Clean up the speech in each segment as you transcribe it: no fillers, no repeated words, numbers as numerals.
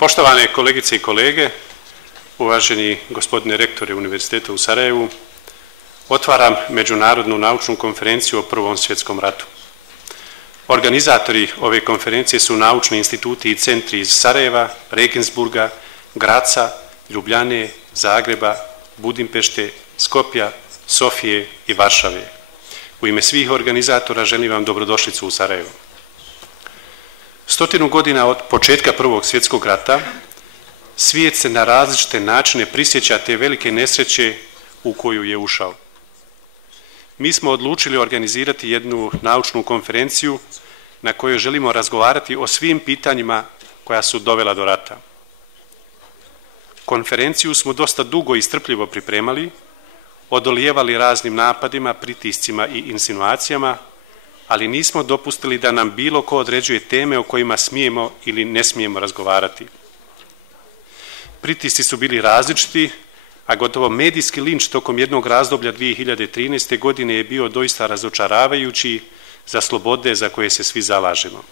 Poštovane kolegice i kolege, uvaženi gospodine rektore Univerziteta u Sarajevu, otvaram Međunarodnu naučnu konferenciju o Prvom svjetskom ratu. Organizatori ove konferencije su naučni instituti i centri iz Sarajeva, Regensburga, Graca, Ljubljane, Zagreba, Budimpešte, Skopja, Sofije i Varšave. U ime svih organizatora želim vam dobrodošlicu u Sarajevo. 100 godina od početka Prvog svjetskog rata svijet se na različite načine prisjeća te velike nesreće u koju je ušao. Mi smo odlučili organizirati jednu naučnu konferenciju na kojoj želimo razgovarati o svim pitanjima koja su dovela do rata. Konferenciju smo dosta dugo i strpljivo pripremali, odolijevali raznim napadima, pritiscima i insinuacijama, ali nismo dopustili da nam bilo ko određuje teme o kojima smijemo ili ne smijemo razgovarati. Pritisci su bili različiti, a gotovo medijski linč tokom jednog razdoblja 2013. godine je bio doista razočaravajući za slobode za koje se svi zalažemo.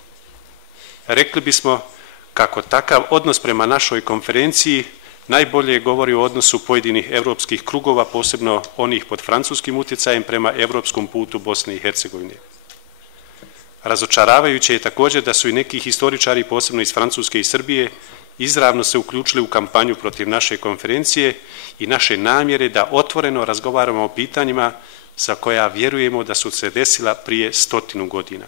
Rekli bismo kako takav odnos prema našoj konferenciji najbolje govori o odnosu pojedinih europskih krugova, posebno onih pod francuskim utjecajem prema europskom putu Bosne i Hercegovine. Razočaravajuće je također da su i neki historičari, posebno iz Francuske i Srbije, izravno se uključili u kampanju protiv naše konferencije i naše namjere da otvoreno razgovaramo o pitanjima za koja vjerujemo da su se desila prije 100 godina.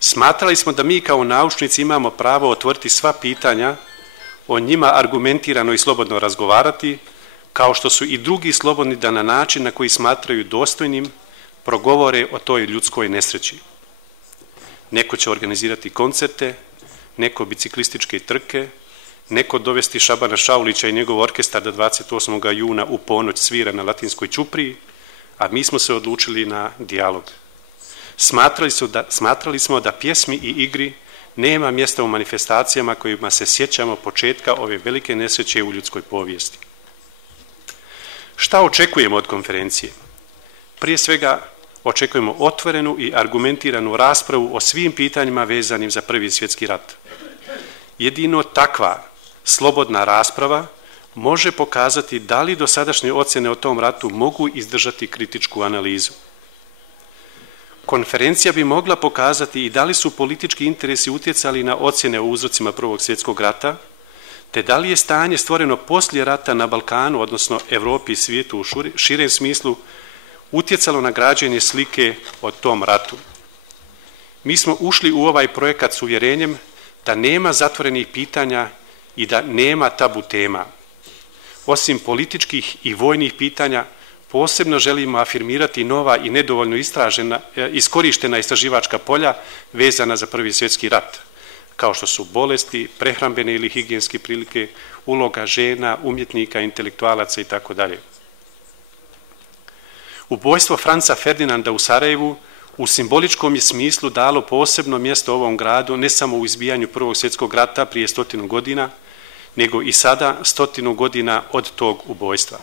Smatrali smo da mi kao naučnici imamo pravo otvoriti sva pitanja, o njima argumentirano i slobodno razgovarati, kao što su i drugi slobodni da na način na koji smatraju dostojnim progovore o toj ljudskoj nesreći. Neko će organizirati koncerte, neko biciklističke trke, neko dovesti Šabana Šaulića i njegov orkestar da 28. juna u ponoć svira na Latinskoj ćupriji, a mi smo se odlučili na dijalog. Smatrali smo da pjesmi i igri nema mjesta u manifestacijama kojima se sjećamo početka ove velike nesreće u ljudskoj povijesti. Šta očekujemo od konferencije? Prije svega, očekujemo otvorenu i argumentiranu raspravu o svim pitanjima vezanim za Prvi svjetski rat. Jedino takva slobodna rasprava može pokazati da li dosadašnje ocjene o tom ratu mogu izdržati kritičku analizu. Konferencija bi mogla pokazati i da li su politički interesi utjecali na ocjene o uzrocima Prvog svjetskog rata, te da li je stanje stvoreno poslije rata na Balkanu, odnosno Europi i svijetu u širem smislu, utjecalo na građenje slike o tom ratu. Mi smo ušli u ovaj projekat s uvjerenjem da nema zatvorenih pitanja i da nema tabu tema. Osim političkih i vojnih pitanja, posebno želimo afirmirati nova i nedovoljno iskorištena istraživačka polja vezana za Prvi svjetski rat, kao što su bolesti, prehrambene ili higijenske prilike, uloga žena, umjetnika, intelektualaca itd. Ubojstvo Franca Ferdinanda u Sarajevu u simboličkom je smislu dalo posebno mjesto ovom gradu ne samo u izbijanju Prvog svjetskog rata prije 100 godina, nego i sada 100 godina od tog ubojstva.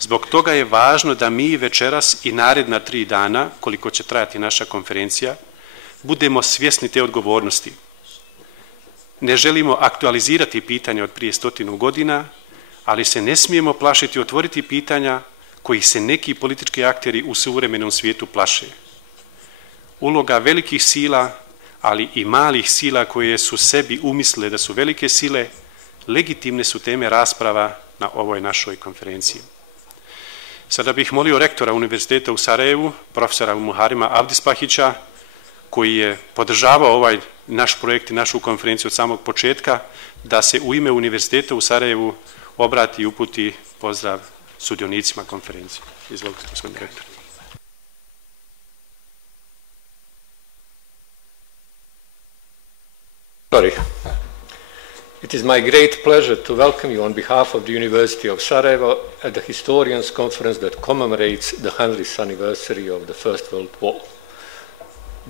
Zbog toga je važno da mi večeras i naredna 3 dana, koliko će trajati naša konferencija, budemo svjesni te odgovornosti. Ne želimo aktualizirati pitanja od prije 100 godina, ali se ne smijemo plašiti otvoriti pitanja kojih se neki politički akteri u suvremenom svijetu plaše. Uloga velikih sila, ali i malih sila koje su sebi umislile da su velike sile, legitimne su teme rasprava na ovoj našoj konferenciji. Sada bih molio rektora Univerziteta u Sarajevu, profesora Muharima Avdispahića, koji je podržavao ovaj naš projekt i našu konferenciju od samog početka, da se u ime Univerziteta u Sarajevu obrati i uputi pozdrav sudionicima konferencije. Izvolite, gospodine rektor. It is my great pleasure to welcome you on behalf of the University of Sarajevo at the Historians Conference that commemorates the 100th anniversary of the First World War.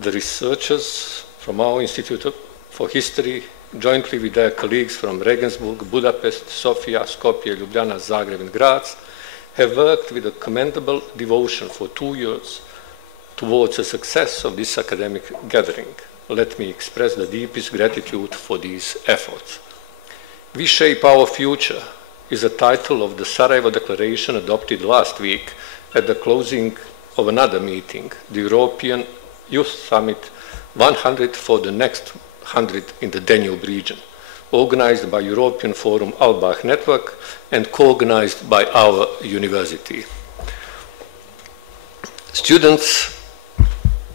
The researchers from our Institute for History, jointly with their colleagues from Regensburg, Budapest, Sofia, Skopje, Ljubljana, Zagreb, and Graz, have worked with a commendable devotion for 2 years towards the success of this academic gathering. Let me express the deepest gratitude for these efforts. We Shape Our Future is the title of the Sarajevo Declaration adopted last week at the closing of another meeting, the European Youth Summit 100 for the next 100 in the Danube region, organized by European Forum Albach Network and co-organized by our university. Students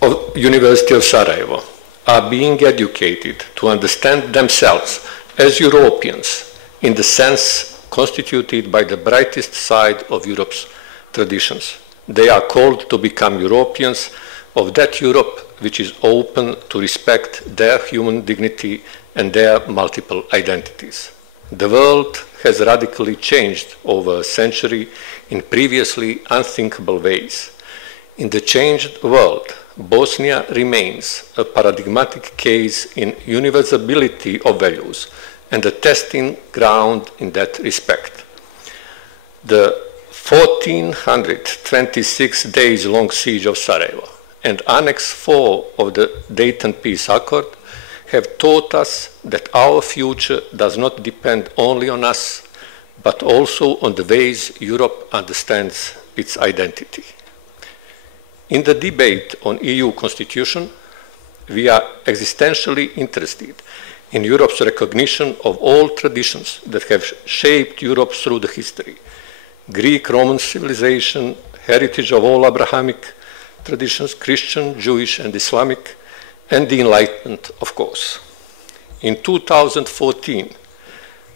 of University of Sarajevo are being educated to understand themselves as Europeans in the sense constituted by the brightest side of Europe's traditions. They are called to become Europeans of that Europe which is open to respect their human dignity and their multiple identities. The world has radically changed over a century in previously unthinkable ways. In the changed world, Bosnia remains a paradigmatic case in universality of values and a testing ground in that respect. The 1426 days long siege of Sarajevo and Annex 4 of the Dayton Peace Accord have taught us that our future does not depend only on us, but also on the ways Europe understands its identity. In the debate on EU constitution, we are existentially interested in Europe's recognition of all traditions that have shaped Europe through the history. Greek-Roman civilization, heritage of all Abrahamic traditions, Christian, Jewish, and Islamic, and the Enlightenment, of course. In 2014,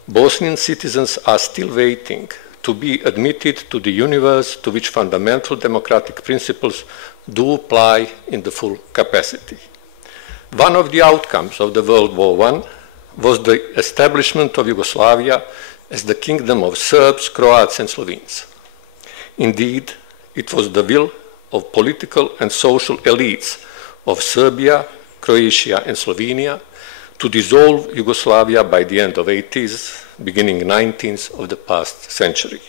Bosnian citizens are still waiting to be admitted to the universe to which fundamental democratic principles do apply in the full capacity. One of the outcomes of the World War I was the establishment of Yugoslavia as the kingdom of Serbs, Croats, and Slovenes. Indeed, it was the will of political and social elites of Serbia, Croatia, and Slovenia to dissolve Yugoslavia by the end of 80s, beginning 19th of the past century.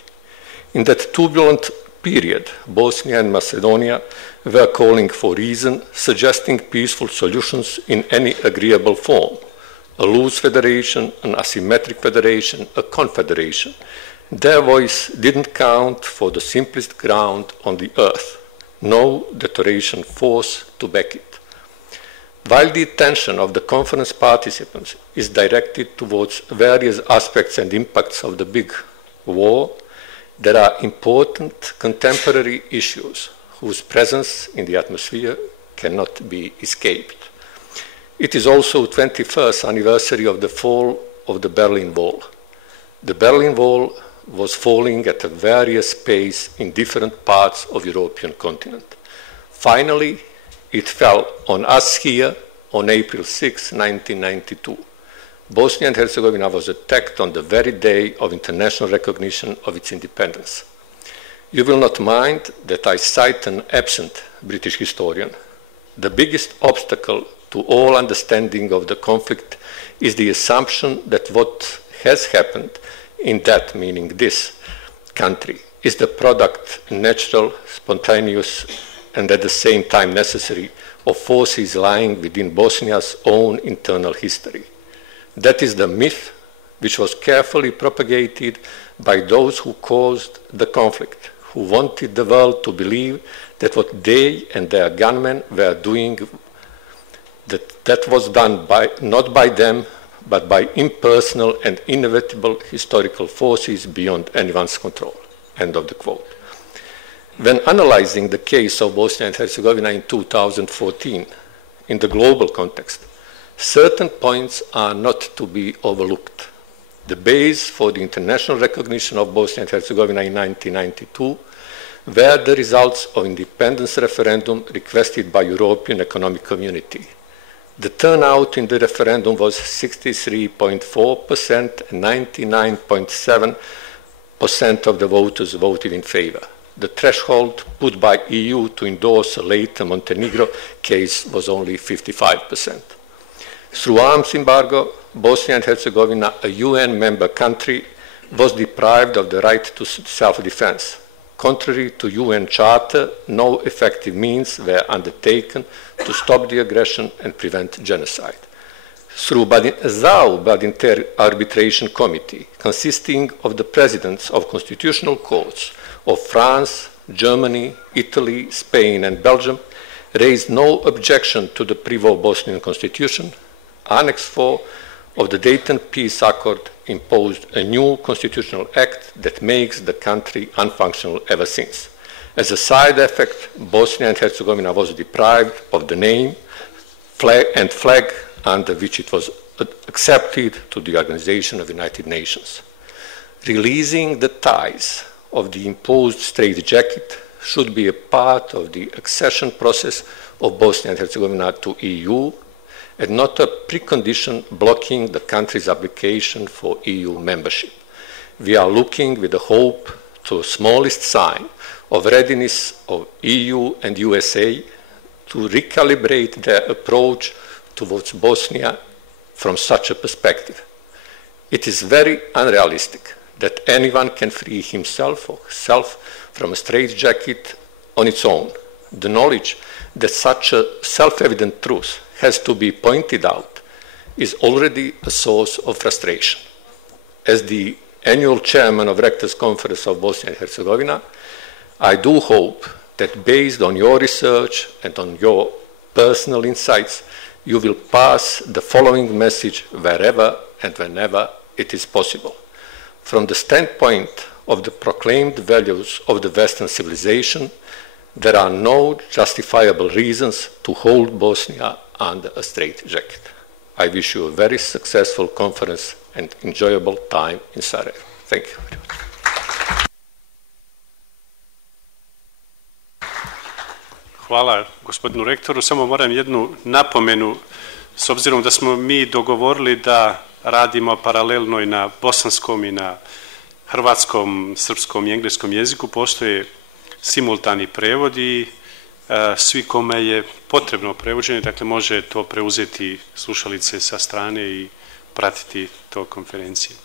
In that turbulent period, Bosnia and Macedonia were calling for reason, suggesting peaceful solutions in any agreeable form: a loose federation, an asymmetric federation, a confederation. Their voice didn't count for the simplest ground on the earth, no deterioration force to back it. While the attention of the conference participants is directed towards various aspects and impacts of the big war, there are important contemporary issues whose presence in the atmosphere cannot be escaped. It is also 21st anniversary of the fall of the Berlin Wall. The Berlin Wall was falling at a various pace in different parts of the European continent. Finally, it fell on us here on April 6, 1992. Bosnia and Herzegovina was attacked on the very day of international recognition of its independence. You will not mind that I cite an absent British historian. The biggest obstacle to all understanding of the conflict is the assumption that what has happened in that, meaning this country, is the product natural, spontaneous, and at the same time necessary of forces lying within Bosnia's own internal history. That is the myth which was carefully propagated by those who caused the conflict, who wanted the world to believe that what they and their gunmen were doing, that was done not by them, but by impersonal and inevitable historical forces beyond anyone's control. End of the quote. When analyzing the case of Bosnia and Herzegovina in 2014 in the global context, certain points are not to be overlooked. The base for the international recognition of Bosnia and Herzegovina in 1992 were the results of independence referendum requested by European Economic Community. The turnout in the referendum was 63.4% and 99.7% of the voters voted in favor. The threshold put by EU to endorse a later Montenegro case was only 55%. Through arms embargo, Bosnia and Herzegovina, a UN member country, was deprived of the right to self-defense. Contrary to UN Charter, no effective means were undertaken to stop the aggression and prevent genocide. Through ZAU Badinter Arbitration Committee, consisting of the presidents of constitutional courts of France, Germany, Italy, Spain, and Belgium, raised no objection to the pre-war Bosnian constitution, Annex 4 of the Dayton Peace Accord imposed a new constitutional act that makes the country unfunctional ever since. As a side effect, Bosnia and Herzegovina was deprived of the name and flag under which it was accepted to the Organization of the United Nations. Releasing the ties of the imposed straitjacket should be a part of the accession process of Bosnia and Herzegovina to EU and not a precondition blocking the country's application for EU membership. We are looking with a hope to a smallest sign of readiness of EU and USA to recalibrate their approach towards Bosnia from such a perspective. It is very unrealistic that anyone can free himself or herself from a straitjacket on its own. The knowledge that such a self-evident truth has to be pointed out is already a source of frustration. As the annual chairman of Rectors' Conference of Bosnia and Herzegovina, I do hope that based on your research and on your personal insights, you will pass the following message wherever and whenever it is possible. From the standpoint of the proclaimed values of the Western civilization, there are no justifiable reasons to hold Bosnia under a straitjacket. I wish you a very successful conference and enjoyable time in Sarajevo. Thank you very much. Hvala gospodinu rektoru. Samo moram jednu napomenu, s obzirom da smo mi dogovorili da radimo paralelno i na bosanskom i na hrvatskom, srpskom i engleskom jeziku, postoje simultani prevod i svi kome je potrebno prevođenje, dakle može to preuzeti slušalice sa strane i pratiti to konferencije.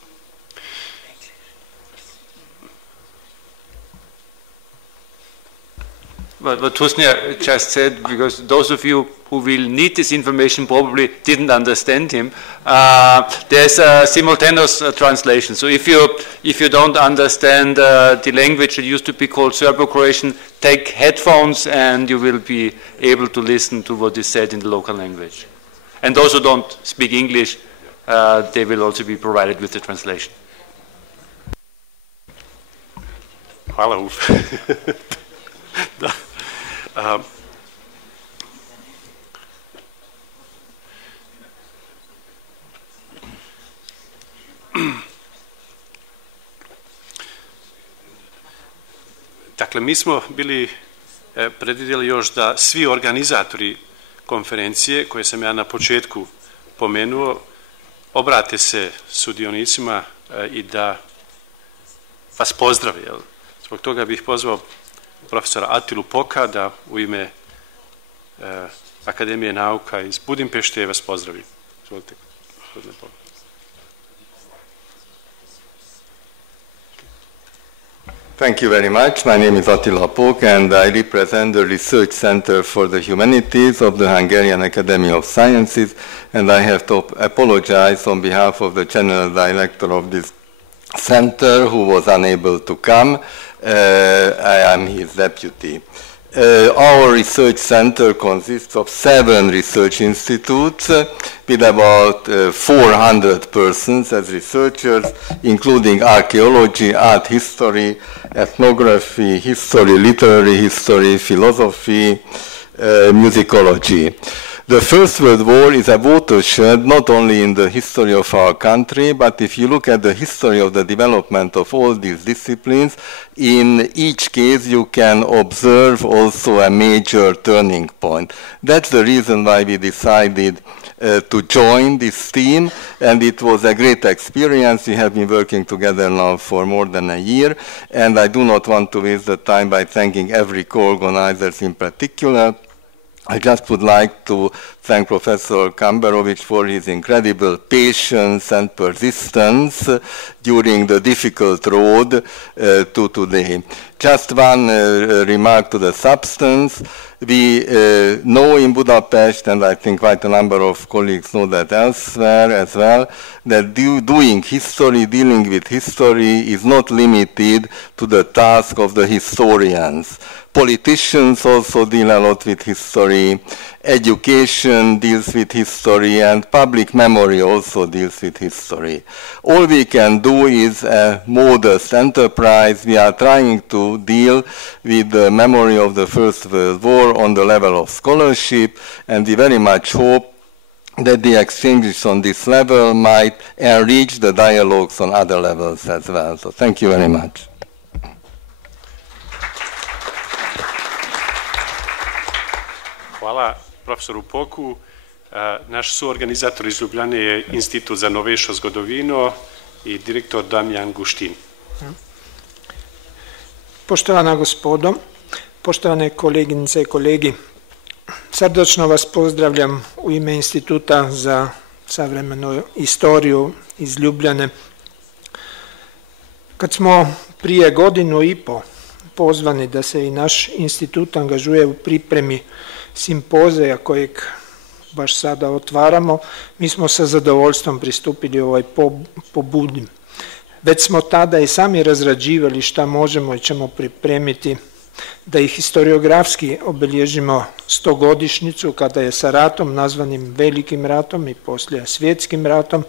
What Tusnja just said, because those of you who will need this information probably didn't understand him. There's a simultaneous translation. So if you don't understand the language that used to be called Serbo-Croatian, take headphones and you will be able to listen to what is said in the local language. And those who don't speak English, they will also be provided with the translation. Hvala, Uf. Da. Dakle, mi smo bili predvidjeli još da svi organizatori konferencije, koje sam ja na početku pomenuo, obrate se sudionicima i da vas pozdrave. Zbog toga bih pozvao profesora Atilu Poka da u ime Akademije nauka iz Budimpešte vas pozdravi. Izvolite, gospodine Poka. Thank you very much. My name is Attila Pok and I represent the Research Center for the Humanities of the Hungarian Academy of Sciences, and I have to apologize on behalf of the General Director of this center who was unable to come. I am his deputy. Our research center consists of 7 research institutes with about 400 persons as researchers, including archaeology, art history, ethnography, history, literary history, philosophy, musicology. The First World War is a watershed not only in the history of our country, but if you look at the history of the development of all these disciplines, in each case you can observe also a major turning point. That's the reason why we decided to join this team, and it was a great experience. We have been working together now for more than a year, and I do not want to waste the time by thanking every co-organizers in particular. I just would like to thank Professor Kamberovic for his incredible patience and persistence during the difficult road to today. Just one remark to the substance. We know in Budapest, and I think quite a number of colleagues know that elsewhere as well, that doing history, dealing with history is not limited to the task of the historians. Politicians also deal a lot with history, education deals with history, and public memory also deals with history. All we can do is a modest enterprise. We are trying to deal with the memory of the First World War on the level of scholarship, and we very much hope that the exchanges on this level might enrich the dialogues on other levels as well. So thank you very much. Hvala profesoru Poku. Naš suorganizator iz Ljubljane je Institut za novejšo zgodovino i direktor Damjan Guštin. Poštovana gospodo, poštovane koleginice i kolegi, srdačno vas pozdravljam u ime Instituta za savremenu istoriju iz Ljubljane. Kad smo prije godinu i po pozvani da se i naš institut angažuje u pripremi simpozija kojeg baš sada otvaramo, mi smo sa zadovoljstvom pristupili ovoj pobudi. Već smo tada i sami razrađivali šta možemo i ćemo pripremiti da ih historiografski obilježimo 100-godišnjicu kada je sa ratom, nazvanim Velikim ratom i poslije Svjetskim ratom,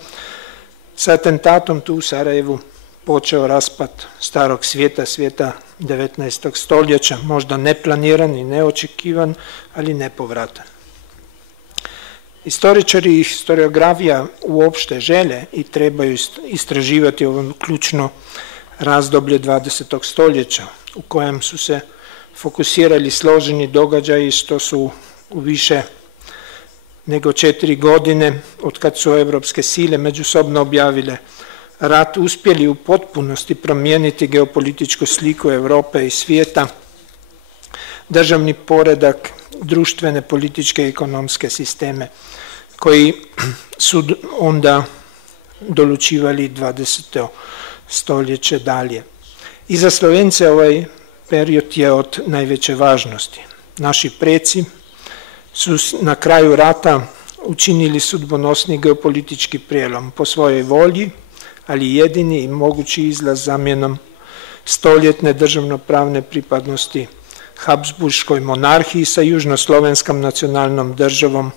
sa atentatom tu u Sarajevu počeo raspad starog svijeta, svijeta 19. stoljeća, možda neplaniran i neočekivan, ali nepovratan. Historičari i historiografija uopšte žele i trebaju istraživati ovo ključno razdoblje 20. stoljeća u kojem su se fokusirali složeni događaji što su u više nego 4 godine od kad su evropske sile međusobno objavile rat uspjeli u potpunosti promijeniti geopolitičku sliku Europe i svijeta, državni poredak, društvene, političke i ekonomske sisteme koji su onda dolučivali 20. stoljeće dalje. I za Slovence ovaj period je od najveće važnosti. Naši preci su na kraju rata učinili sudbonosni geopolitički prijelom po svojoj volji, ali jedini i mogući izlaz zamjenom stoljetne državnopravne pripadnosti Habsburškoj monarhiji sa južnoslovenskom nacionalnom državom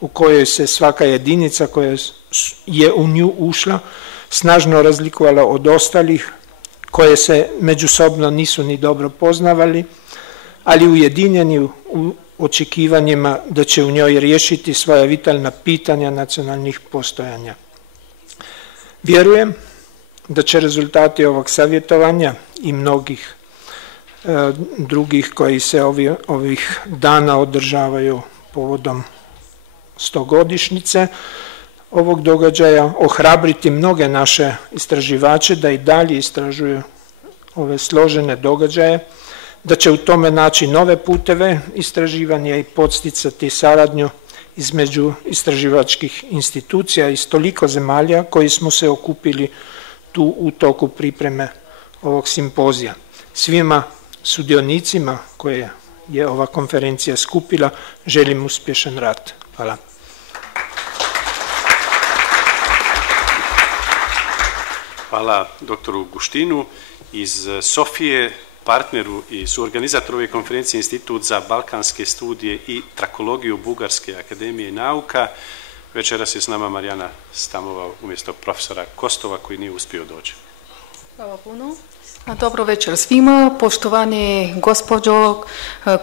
u kojoj se svaka jedinica koja je u nju ušla snažno razlikovala od ostalih koje se međusobno nisu ni dobro poznavali, ali ujedinjeni u očekivanjima da će u njoj riješiti svoja vitalna pitanja nacionalnih postojanja. Vjerujem da će rezultati ovog savjetovanja i mnogih drugih koji se ovih dana održavaju povodom 100-godišnjice ovog događaja ohrabriti mnoge naše istraživače da i dalje istražuju ove složene događaje, da će u tome naći nove puteve istraživanja i podsticati saradnju između istraživačkih institucija iz toliko zemalja koji smo se okupili tu u toku pripreme ovog simpozija. Svima sudionicima koje je ova konferencija skupila želim uspješan rad. Hvala. Hvala doktoru Guštinu iz Sofije, partneru i suorganizatoru ove konferencije Institut za balkanske studije i trakologiju Bugarske akademije nauka. Večeras je s nama Marijana Stamova umjesto profesora Kostova koji nije uspio doći. Hvala puno. Dobro večer svima, poštovani gospođo,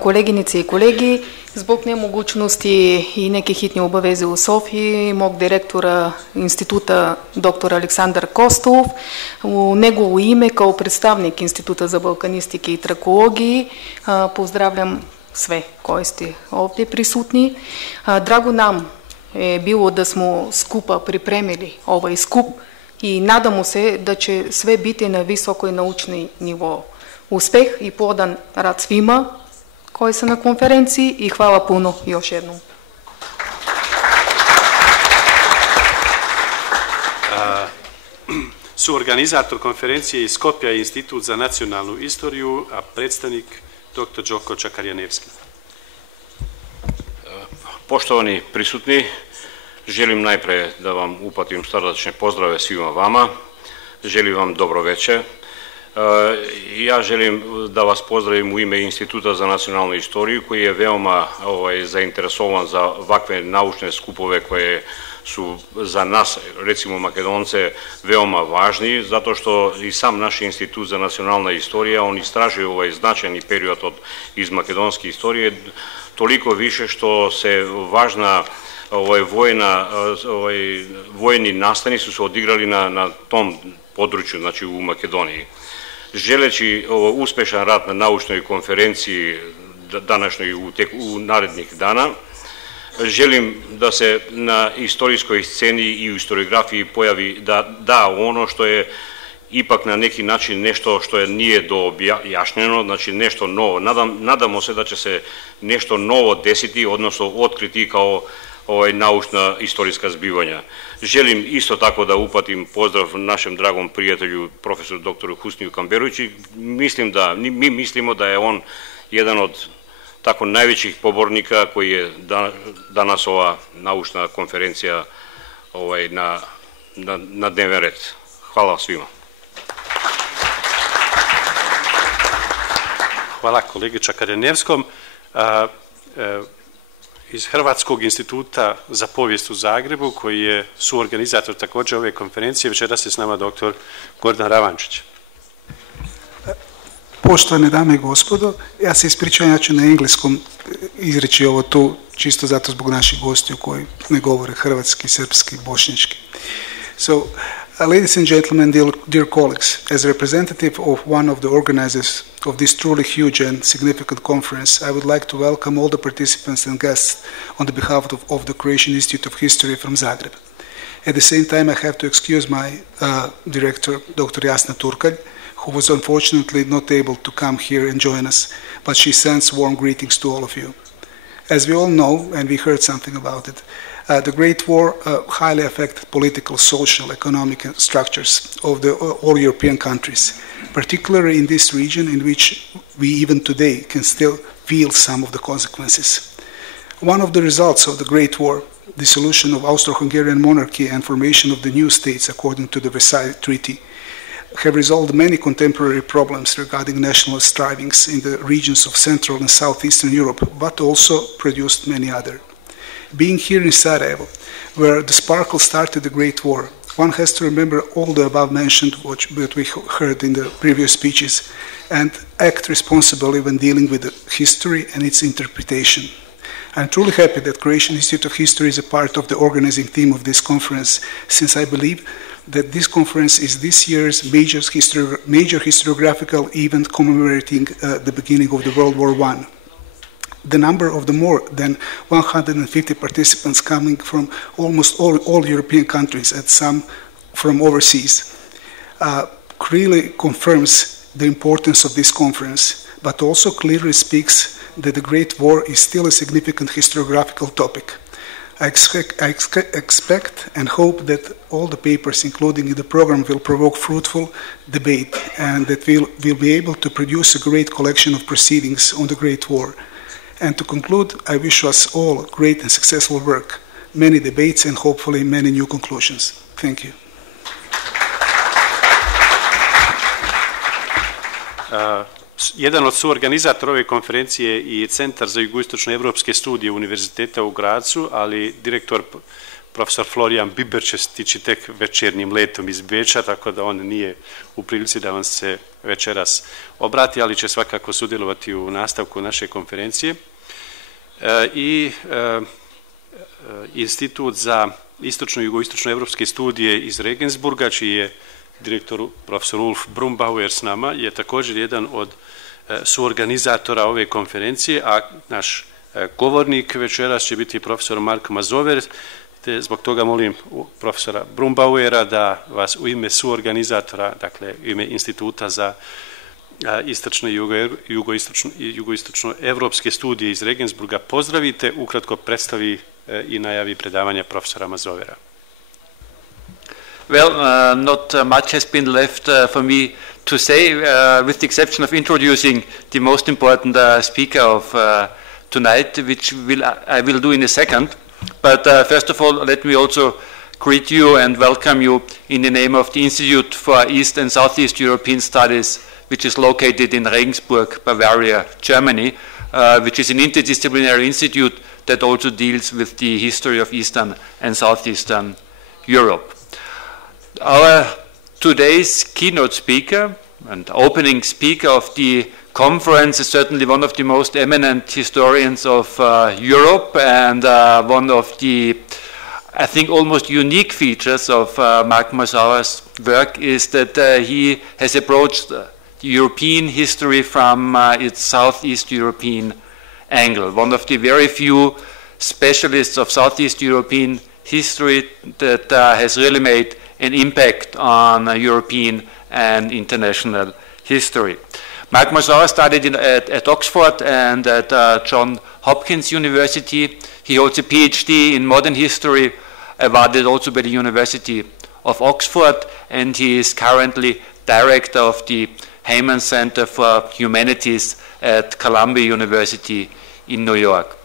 koleginice i kolegi. Zbog nemogućnosti i neke hitne obaveze u Sofiji, mog direktora instituta dr. Aleksandar Kostov, u njegovo ime kao predstavnik Instituta za balkanistike i trakologiji pozdravljam sve koji ste ovdje prisutni. Drago nam je bilo da smo skupa pripremili ovaj skup i nadamo se da će sve biti na visokoj naučnoj nivou. Uspeh i podan rad svima koji su na konferenciji i hvala puno još jednom. Suorganizator konferencije iz Skopja je Institut za nacionalnu istoriju, a predstavnik dr. Đoko Čakarjanevski. Poštovani prisutni, želim najpre da vam upatim srdačne pozdrave svima vama. Želim vam dobro večer. Ja želim da vas pozdravim u ime Instituta za nacionalnu istoriju koji je veoma zainteresovan za ovakve naučne skupove koje su za nas, recimo Makedonce, veoma važni, zato što i sam naš Institut za nacionalna istorija, on istražuje ovaj značajni period iz makedonske istorije, toliko više što se važna vojni nastani su se odigrali na tom području, znači u Makedoniji. Želeći uspešan rad na naučnoj konferenciji današnjoj u narednih dana, želim da se na istorijskoj sceni i u historiografiji pojavi da ono što je ipak na neki način nešto što nije doobjašnjeno, znači nešto novo. Nadamo se da će se nešto novo desiti, odnosno otkriti kao naučna istorijska zbivanja. Želim isto tako da upatim pozdrav našem dragom prijatelju, profesoru doktoru Husniju Kamberoviću. Mi mislimo da je on jedan od tako najvećih pobornika koji je danas ova naučna konferencija na dnevni red. Hvala svima. Hvala kolegi Čakarjanevskom. Iz Hrvatskog instituta za povijest u Zagrebu, koji je suorganizator također ove konferencije, večeras je s nama dr. Gordan Ravančić. Poštovane dame i gospodo, ja se ispričavam, ja ću na engleskom izreći ovo tu, čisto zato zbog naših gostiju koji ne govore hrvatski, srpski, bošnjački. So, ladies and gentlemen, dear colleagues, as a representative of one of the organizers of this truly huge and significant conference, I would like to welcome all the participants and guests on the behalf of the Croatian Institute of History from Zagreb. At the same time, I have to excuse my director, Dr. Jasna Turkalj, who was unfortunately not able to come here and join us, but she sends warm greetings to all of you. As we all know, and we heard something about it, the Great War highly affected political, social, economic structures of all European countries, particularly in this region in which we even today can still feel some of the consequences. One of the results of the Great War, dissolution of Austro-Hungarian monarchy and formation of the new states according to the Versailles Treaty, have resolved many contemporary problems regarding national strivings in the regions of Central and Southeastern Europe, but also produced many other. Being here in Sarajevo, where the sparkle started the Great War, one has to remember all the above mentioned, what we heard in the previous speeches, and act responsibly when dealing with the history and its interpretation. I'm truly happy that Croatian Institute of History is a part of the organizing team of this conference, since I believe that this conference is this year's major historiographical event commemorating the beginning of the World War I. The number of the more than 150 participants coming from almost all European countries and some from overseas clearly confirms the importance of this conference, but also clearly speaks that the Great War is still a significant historiographical topic. I expect and hope that all the papers, including the program, will provoke fruitful debate and that we'll be able to produce a great collection of proceedings on the Great War. And to conclude, I wish us all great and successful work, many debates and hopefully many new conclusions. Thank you. Jedan od suorganizatora ove konferencije je i Centar za jugoistočno evropske studije Univerziteta u Gracu, ali direktor profesor Florijan Biber će stići tek večernjim letom iz Beča, tako da on nije u prilici da vam se večeras obrati, ali će svakako sudjelovati u nastavku naše konferencije. I Institut za istočno i jugoistočno evropske studije iz Regensburga, čiji je direktor profesor Ulf Brumbauer s nama, je također jedan od suorganizatora ove konferencije, a naš Govornik večeras će biti profesor Mark Mazover, te zbog toga molim profesora Brumbauera da vas u ime suorganizatora, dakle u ime Instituta za istočno i jugoistočno evropske studije iz Regensburga pozdravite, ukratko predstavi i najavi predavanja profesora Mazovera. Well, not much has been left for me to say, with the exception of introducing the most important speaker of tonight, which I will do in a second. But first of all, let me also greet you and welcome you in the name of the Institute for East and Southeast European Studies, which is located in Regensburg, Bavaria, Germany, which is an interdisciplinary institute that also deals with the history of Eastern and Southeastern Europe. Our today's keynote speaker and opening speaker of the conference is certainly one of the most eminent historians of Europe, and one of the, I think, almost unique features of Mark Mazauer's work is that he has approached European history from its Southeast European angle. One of the very few specialists of Southeast European history that has really made an impact on European and international history. Mark Mazauer studied at Oxford and at Johns Hopkins University. He holds a PhD in modern history, awarded also by the University of Oxford, and he is currently director of the Heyman Center for Humanities at Columbia University in New York.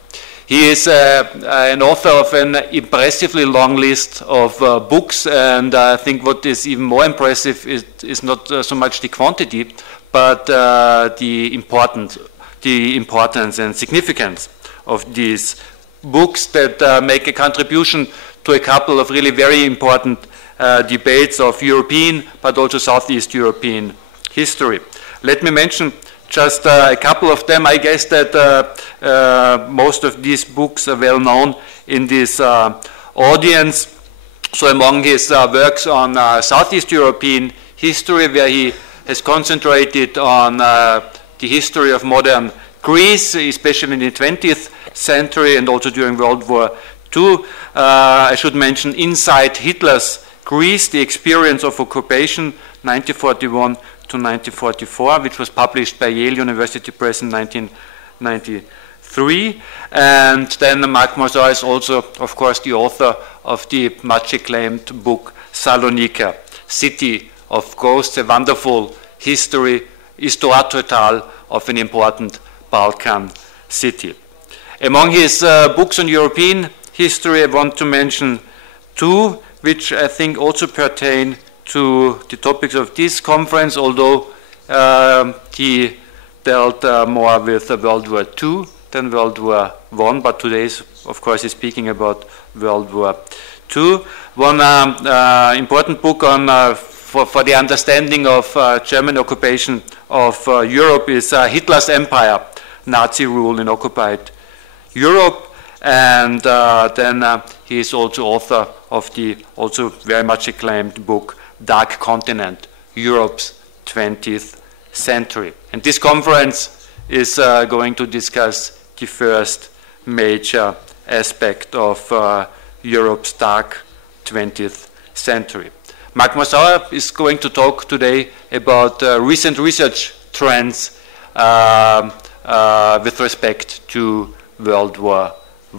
He is an author of an impressively long list of books, and I think what is even more impressive is not so much the quantity, but the importance and significance of these books that make a contribution to a couple of really very important debates of European, but also Southeast European history. Let me mention just a couple of them. I guess that most of these books are well known in this audience. So among his works on Southeast European history, where he has concentrated on the history of modern Greece, especially in the 20th century and also during World War II. I should mention Inside Hitler's Greece, the Experience of Occupation, 1941 to 1944, which was published by Yale University Press in 1993. And then Mark Mazauer is also, of course, the author of the much acclaimed book Salonika, City of Ghosts, a wonderful histoire totale of an important Balkan city. Among his books on European history, I want to mention two, which I think also pertain to the topics of this conference, although he dealt more with World War II than World War I, but today, of course, he's speaking about World War II. One important book on for the understanding of German occupation of Europe is Hitler's Empire, Nazi Rule in Occupied Europe. And then he is also author of the also very much acclaimed book Dark Continent, Europe's 20th Century. And this conference is going to discuss the first major aspect of Europe's dark 20th century. Mark Mazauer is going to talk today about recent research trends with respect to World War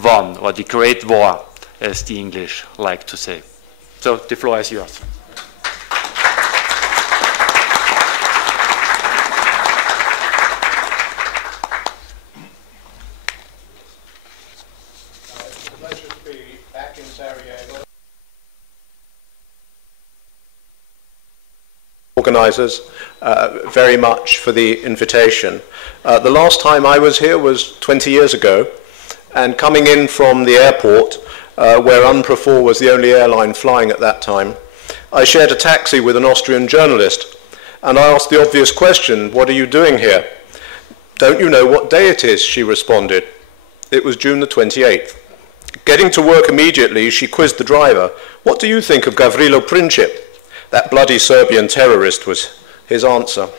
I, or the Great War, as the English like to say. So the floor is yours. It's a pleasure to be back in Sarajevo. Organizers very much for the invitation. The last time I was here was 20 years ago, and coming in from the airport, where UNPROFOR was the only airline flying at that time, I shared a taxi with an Austrian journalist, and I asked the obvious question, "What are you doing here?" "Don't you know what day it is?" she responded. It was June the 28th. Getting to work immediately, she quizzed the driver. "What do you think of Gavrilo Princip?" "That bloody Serbian terrorist," was his answer.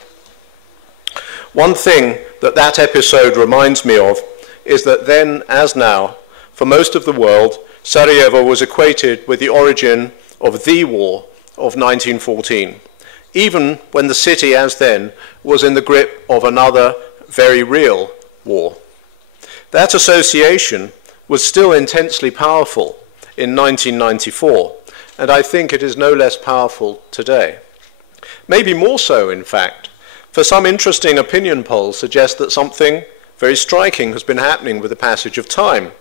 One thing that episode reminds me of is that then, as now, for most of the world, Sarajevo was equated with the origin of the war of 1914, even when the city as then was in the grip of another very real war. That association was still intensely powerful in 1994, and I think it is no less powerful today. Maybe more so, in fact, for some interesting opinion polls suggest that something very striking has been happening with the passage of time.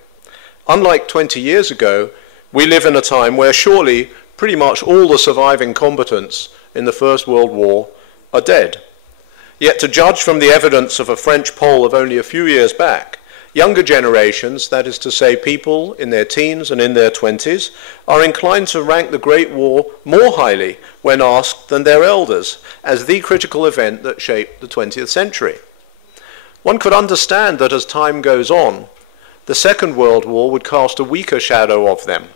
Unlike 20 years ago, we live in a time where surely pretty much all the surviving combatants in the First World War are dead. Yet to judge from the evidence of a French poll of only a few years back, younger generations, that is to say people in their teens and in their 20s, are inclined to rank the Great War more highly when asked than their elders as the critical event that shaped the 20th century. One could understand that as time goes on, the Second World War would cast a weaker shadow of them.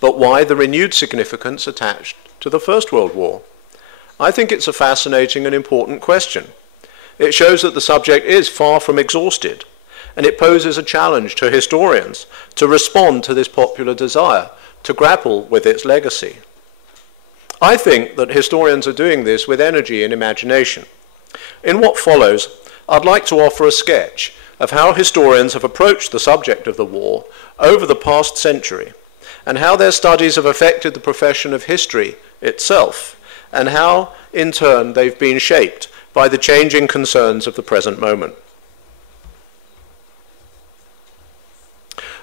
But why the renewed significance attached to the First World War? I think it's a fascinating and important question. It shows that the subject is far from exhausted, and it poses a challenge to historians to respond to this popular desire, to grapple with its legacy. I think that historians are doing this with energy and imagination. In what follows, I'd like to offer a sketch of how historians have approached the subject of the war over the past century, and how their studies have affected the profession of history itself, and how, in turn, they've been shaped by the changing concerns of the present moment.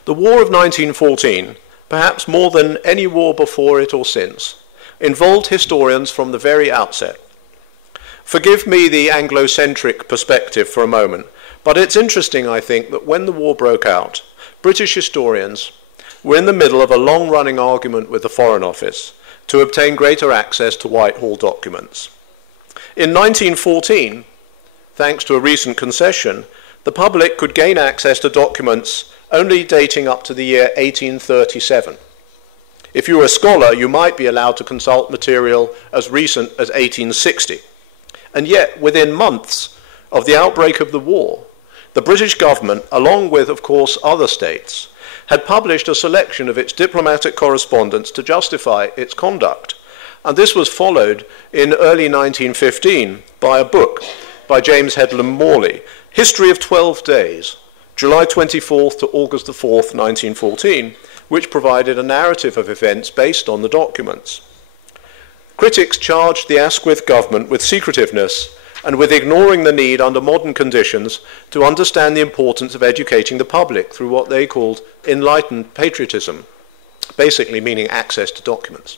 The War of 1914, perhaps more than any war before it or since, involved historians from the very outset. Forgive me the Anglo-centric perspective for a moment, but it's interesting, I think, that when the war broke out, British historians were in the middle of a long-running argument with the Foreign Office to obtain greater access to Whitehall documents. In 1914, thanks to a recent concession, the public could gain access to documents only dating up to the year 1837. If you were a scholar, you might be allowed to consult material as recent as 1860. And yet, within months of the outbreak of the war, the British government, along with, of course, other states, had published a selection of its diplomatic correspondence to justify its conduct. And this was followed in early 1915 by a book by James Headlam Morley, History of 12 Days, July 24th to August the 4th, 1914, which provided a narrative of events based on the documents. Critics charged the Asquith government with secretiveness and with ignoring the need under modern conditions to understand the importance of educating the public through what they called enlightened patriotism, basically meaning access to documents.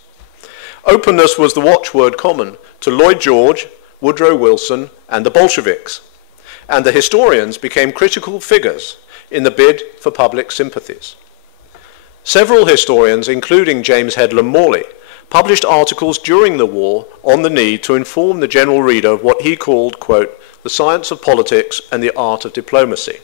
Openness was the watchword common to Lloyd George, Woodrow Wilson, and the Bolsheviks, and the historians became critical figures in the bid for public sympathies. Several historians, including James Headlam Morley, published articles during the war on the need to inform the general reader of what he called, quote, the science of politics and the art of diplomacy.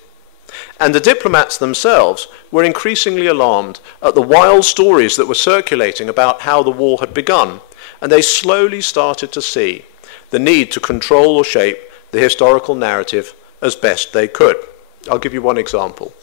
And the diplomats themselves were increasingly alarmed at the wild stories that were circulating about how the war had begun, and they slowly started to see the need to control or shape the historical narrative as best they could. I'll give you one example.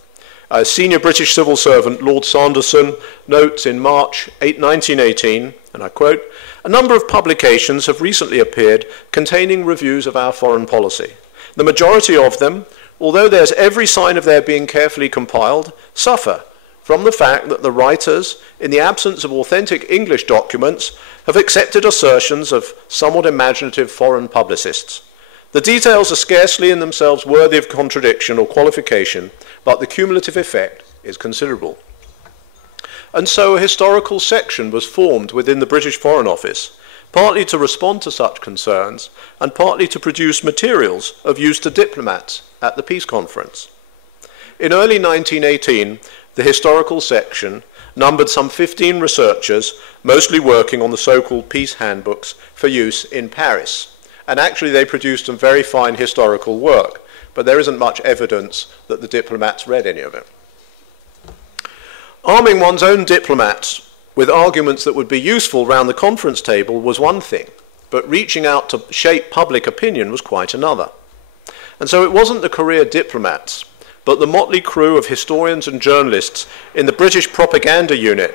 A senior British civil servant, Lord Sanderson, notes in March 1918, and I quote, "A number of publications have recently appeared containing reviews of our foreign policy. The majority of them, although there's every sign of their being carefully compiled, suffer from the fact that the writers, in the absence of authentic English documents, have accepted assertions of somewhat imaginative foreign publicists. The details are scarcely in themselves worthy of contradiction or qualification, but the cumulative effect is considerable." And so a historical section was formed within the British Foreign Office, partly to respond to such concerns and partly to produce materials of use to diplomats at the peace conference. In early 1918, the historical section numbered some 15 researchers, mostly working on the so-called peace handbooks for use in Paris. And actually they produced some very fine historical work, but there isn't much evidence that the diplomats read any of it. Arming one's own diplomats with arguments that would be useful round the conference table was one thing, but reaching out to shape public opinion was quite another. And so it wasn't the career diplomats but the motley crew of historians and journalists in the British Propaganda Unit,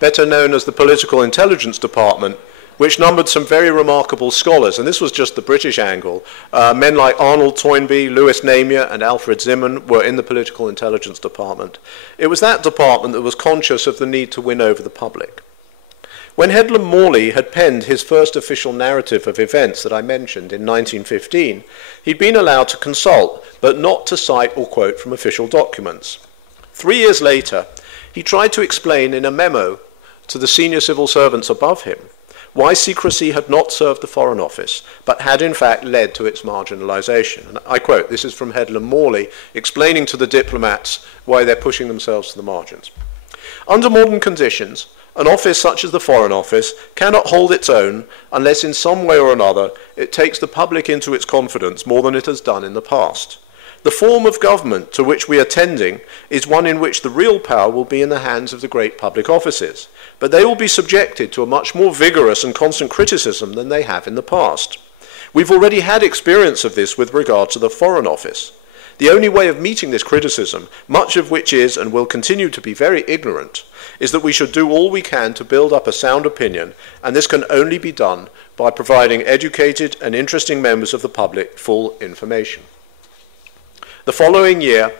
better known as the Political Intelligence Department, which numbered some very remarkable scholars, and this was just the British angle. Men like Arnold Toynbee, Lewis Namier, and Alfred Zimmern were in the Political Intelligence Department. It was that department that was conscious of the need to win over the public. When Headlam Morley had penned his first official narrative of events that I mentioned in 1915, he'd been allowed to consult, but not to cite or quote from official documents. 3 years later, he tried to explain in a memo to the senior civil servants above him why secrecy had not served the Foreign Office, but had in fact led to its marginalisation. And I quote, this is from Headlam Morley, explaining to the diplomats why they're pushing themselves to the margins. Under modern conditions, an office such as the Foreign Office cannot hold its own unless in some way or another it takes the public into its confidence more than it has done in the past. The form of government to which we are tending is one in which the real power will be in the hands of the great public offices, but they will be subjected to a much more vigorous and constant criticism than they have in the past. We've already had experience of this with regard to the Foreign Office. The only way of meeting this criticism, much of which is and will continue to be very ignorant, is that we should do all we can to build up a sound opinion, and this can only be done by providing educated and interesting members of the public full information. The following year,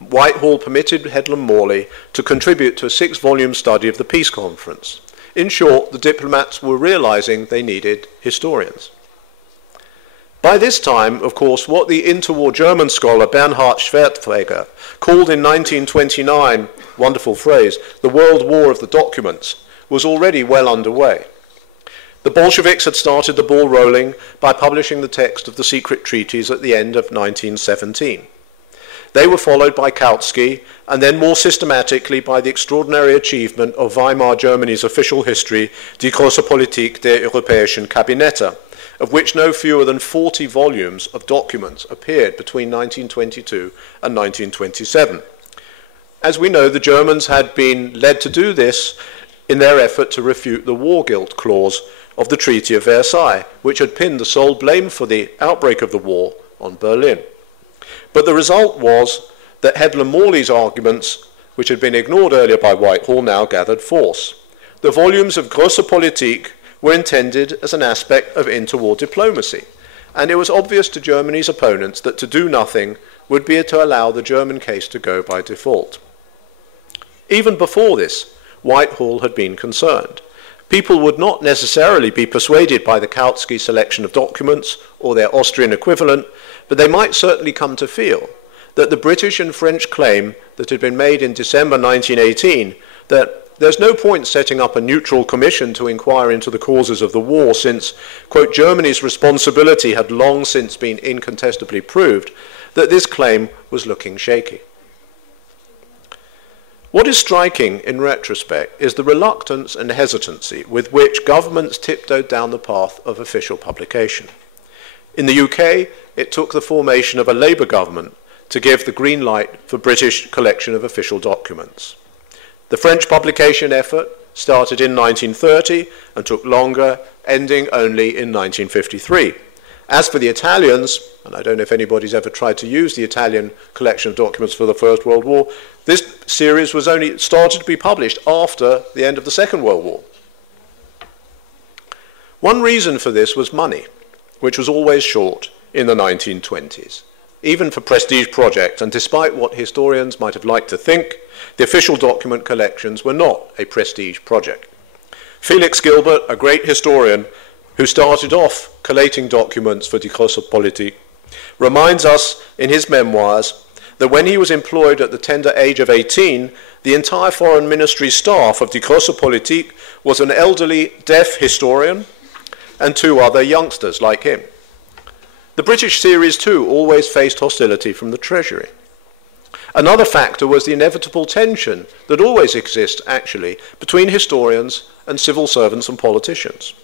Whitehall permitted Headlam Morley to contribute to a 6-volume study of the peace conference. In short, the diplomats were realizing they needed historians. By this time, of course, what the interwar German scholar Bernhard Schwertfeger called in 1929, wonderful phrase, the World War of the Documents, was already well underway. The Bolsheviks had started the ball rolling by publishing the text of the secret treaties at the end of 1917. They were followed by Kautsky, and then more systematically by the extraordinary achievement of Weimar Germany's official history, Die große Politik der europäischen Kabinette, of which no fewer than 40 volumes of documents appeared between 1922 and 1927. As we know, the Germans had been led to do this in their effort to refute the war guilt clause of the Treaty of Versailles, which had pinned the sole blame for the outbreak of the war on Berlin. But the result was that Headlam Morley's arguments, which had been ignored earlier by Whitehall, now gathered force. The volumes of Große Politik were intended as an aspect of interwar diplomacy, and it was obvious to Germany's opponents that to do nothing would be to allow the German case to go by default. Even before this, Whitehall had been concerned. People would not necessarily be persuaded by the Kautsky selection of documents or their Austrian equivalent, but they might certainly come to feel that the British and French claim that had been made in December 1918 that there's no point setting up a neutral commission to inquire into the causes of the war since, quote, Germany's responsibility had long since been incontestably proved, that this claim was looking shaky. What is striking in retrospect is the reluctance and hesitancy with which governments tiptoed down the path of official publication. In the UK, it took the formation of a Labour government to give the green light for British collection of official documents. The French publication effort started in 1930 and took longer, ending only in 1953. As for the Italians, and I don't know if anybody's ever tried to use the Italian collection of documents for the First World War, this series was only started to be published after the end of the Second World War. One reason for this was money, which was always short in the 1920s, even for prestige projects, and despite what historians might have liked to think, the official document collections were not a prestige project. Felix Gilbert, a great historian who started off collating documents for Die große Politik, reminds us in his memoirs that when he was employed at the tender age of 18, the entire foreign ministry staff of Die große Politik was an elderly deaf historian and 2 other youngsters like him. The British series too always faced hostility from the Treasury. Another factor was the inevitable tension that always exists actually between historians and civil servants and politicians.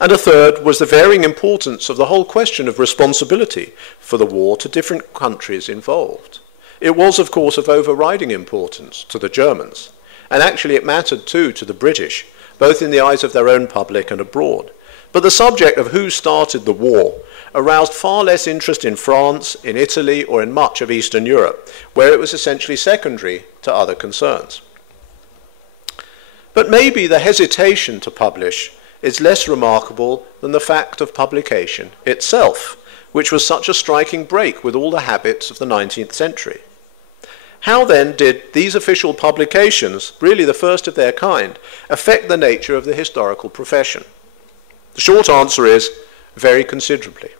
And a third was the varying importance of the whole question of responsibility for the war to different countries involved. It was, of course, of overriding importance to the Germans, and actually it mattered too to the British, both in the eyes of their own public and abroad. But the subject of who started the war aroused far less interest in France, in Italy, or in much of Eastern Europe, where it was essentially secondary to other concerns. But maybe the hesitation to publish is less remarkable than the fact of publication itself, which was such a striking break with all the habits of the 19th century. How then did these official publications, really the first of their kind, affect the nature of the historical profession? The short answer is very considerably.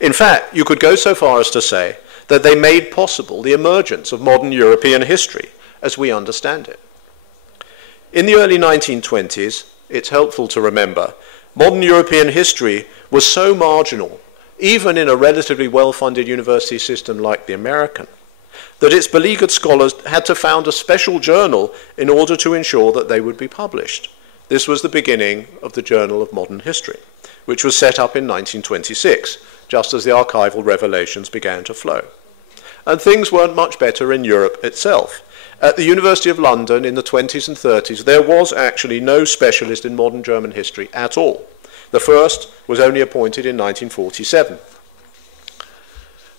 In fact, you could go so far as to say that they made possible the emergence of modern European history as we understand it. In the early 1920s, it's helpful to remember, modern European history was so marginal, even in a relatively well-funded university system like the American, that its beleaguered scholars had to found a special journal in order to ensure that they would be published. This was the beginning of the Journal of Modern History, which was set up in 1926, just as the archival revelations began to flow. And things weren't much better in Europe itself. At the University of London in the 20s and 30s, there was actually no specialist in modern German history at all. The first was only appointed in 1947.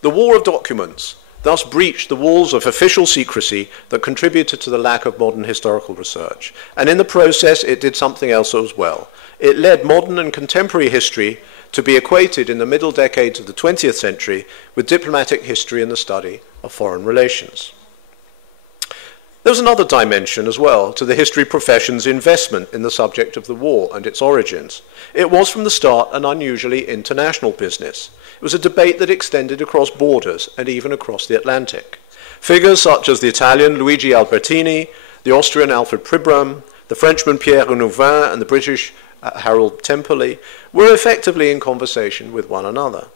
The War of Documents thus breached the walls of official secrecy that contributed to the lack of modern historical research. And in the process, it did something else as well. It led modern and contemporary history to be equated in the middle decades of the 20th century with diplomatic history and the study of foreign relations. There was another dimension as well to the history profession's investment in the subject of the war and its origins. It was from the start an unusually international business. It was a debate that extended across borders and even across the Atlantic. Figures such as the Italian Luigi Albertini, the Austrian Alfred Pribram, the Frenchman Pierre Renouvin, and the British Harold Temperley were effectively in conversation with one another.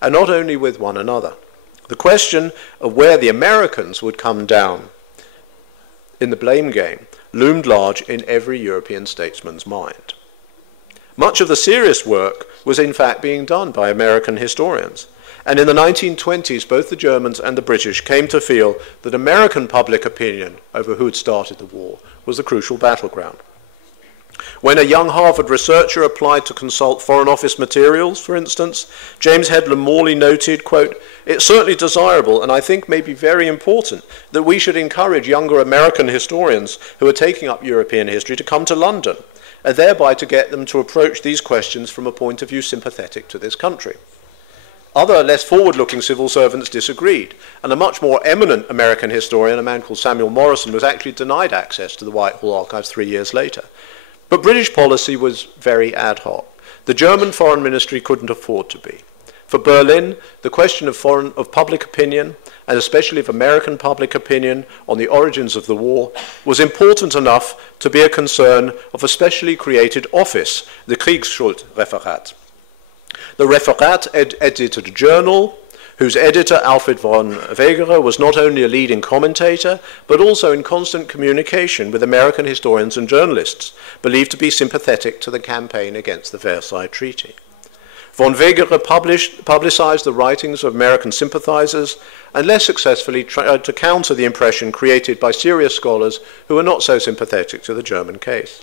And not only with one another. The question of where the Americans would come down in the blame game loomed large in every European statesman's mind. Much of the serious work was in fact being done by American historians, and in the 1920s both the Germans and the British came to feel that American public opinion over who had started the war was the crucial battleground. When a young Harvard researcher applied to consult Foreign Office materials, for instance, James Headlam Morley noted, quote, "It's certainly desirable and I think may be very important that we should encourage younger American historians who are taking up European history to come to London and thereby to get them to approach these questions from a point of view sympathetic to this country." Other, less forward-looking civil servants disagreed, and a much more eminent American historian, a man called Samuel Morrison, was actually denied access to the Whitehall archives 3 years later. But British policy was very ad hoc. The German foreign ministry couldn't afford to be. For Berlin, the question of public opinion, and especially of American public opinion on the origins of the war, was important enough to be a concern of a specially created office, the Kriegsschuldreferat. The Referat edited a journal, whose editor, Alfred von Wegerer, was not only a leading commentator, but also in constant communication with American historians and journalists, believed to be sympathetic to the campaign against the Versailles Treaty. Von Wegerer publicized the writings of American sympathizers and less successfully tried to counter the impression created by serious scholars who were not so sympathetic to the German case.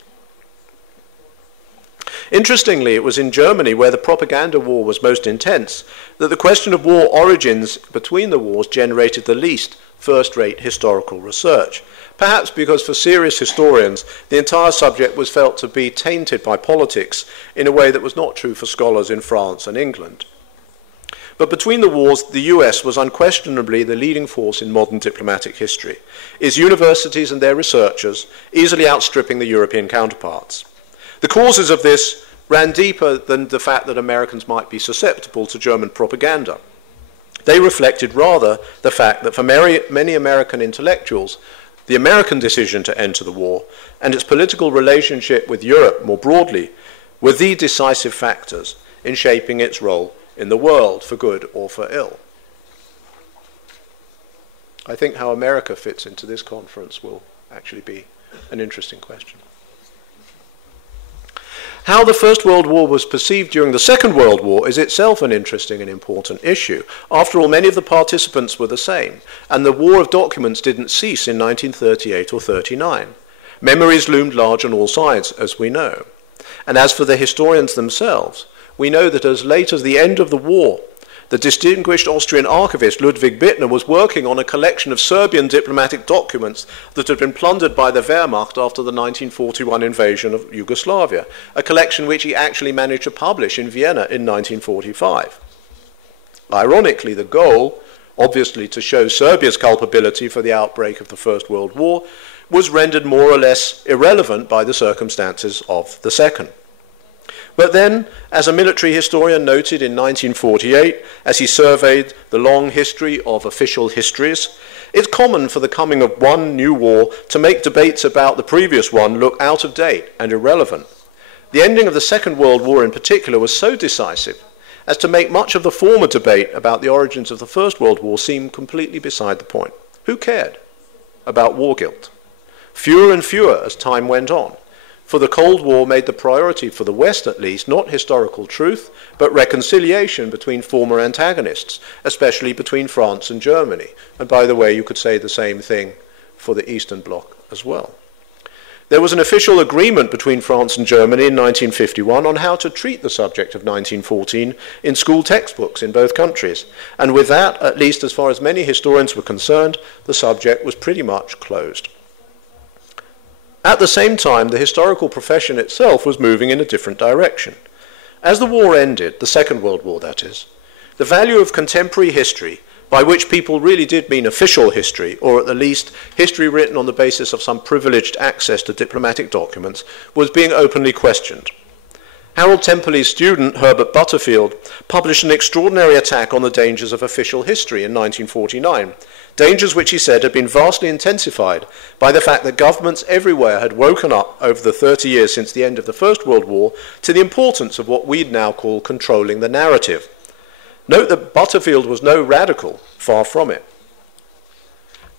Interestingly, it was in Germany, where the propaganda war was most intense, that the question of war origins between the wars generated the least first-rate historical research, perhaps because for serious historians the entire subject was felt to be tainted by politics in a way that was not true for scholars in France and England. But between the wars, the US was unquestionably the leading force in modern diplomatic history, its universities and their researchers easily outstripping the European counterparts. The causes of this ran deeper than the fact that Americans might be susceptible to German propaganda. They reflected rather the fact that for many American intellectuals, the American decision to enter the war and its political relationship with Europe more broadly were the decisive factors in shaping its role in the world, for good or for ill. I think how America fits into this conference will actually be an interesting question. How the First World War was perceived during the Second World War is itself an interesting and important issue. After all, many of the participants were the same, and the War of Documents didn't cease in 1938 or 39. Memories loomed large on all sides, as we know. And as for the historians themselves, we know that as late as the end of the war, the distinguished Austrian archivist Ludwig Bittner was working on a collection of Serbian diplomatic documents that had been plundered by the Wehrmacht after the 1941 invasion of Yugoslavia, a collection which he actually managed to publish in Vienna in 1945. Ironically, the goal, obviously to show Serbia's culpability for the outbreak of the First World War, was rendered more or less irrelevant by the circumstances of the Second. But then, as a military historian noted in 1948, as he surveyed the long history of official histories, it's common for the coming of one new war to make debates about the previous one look out of date and irrelevant. The ending of the Second World War in particular was so decisive as to make much of the former debate about the origins of the First World War seem completely beside the point. Who cared about war guilt? Fewer and fewer as time went on. For the Cold War made the priority for the West, at least, not historical truth, but reconciliation between former antagonists, especially between France and Germany. And by the way, you could say the same thing for the Eastern Bloc as well. There was an official agreement between France and Germany in 1951 on how to treat the subject of 1914 in school textbooks in both countries. And with that, at least as far as many historians were concerned, the subject was pretty much closed. At the same time, the historical profession itself was moving in a different direction. As the war ended, the Second World War that is, the value of contemporary history, by which people really did mean official history, or at the least history written on the basis of some privileged access to diplomatic documents, was being openly questioned. Harold Temperley's student, Herbert Butterfield, published an extraordinary attack on the dangers of official history in 1949, dangers which he said had been vastly intensified by the fact that governments everywhere had woken up over the 30 years since the end of the First World War to the importance of what we'd now call controlling the narrative. Note that Butterfield was no radical, far from it.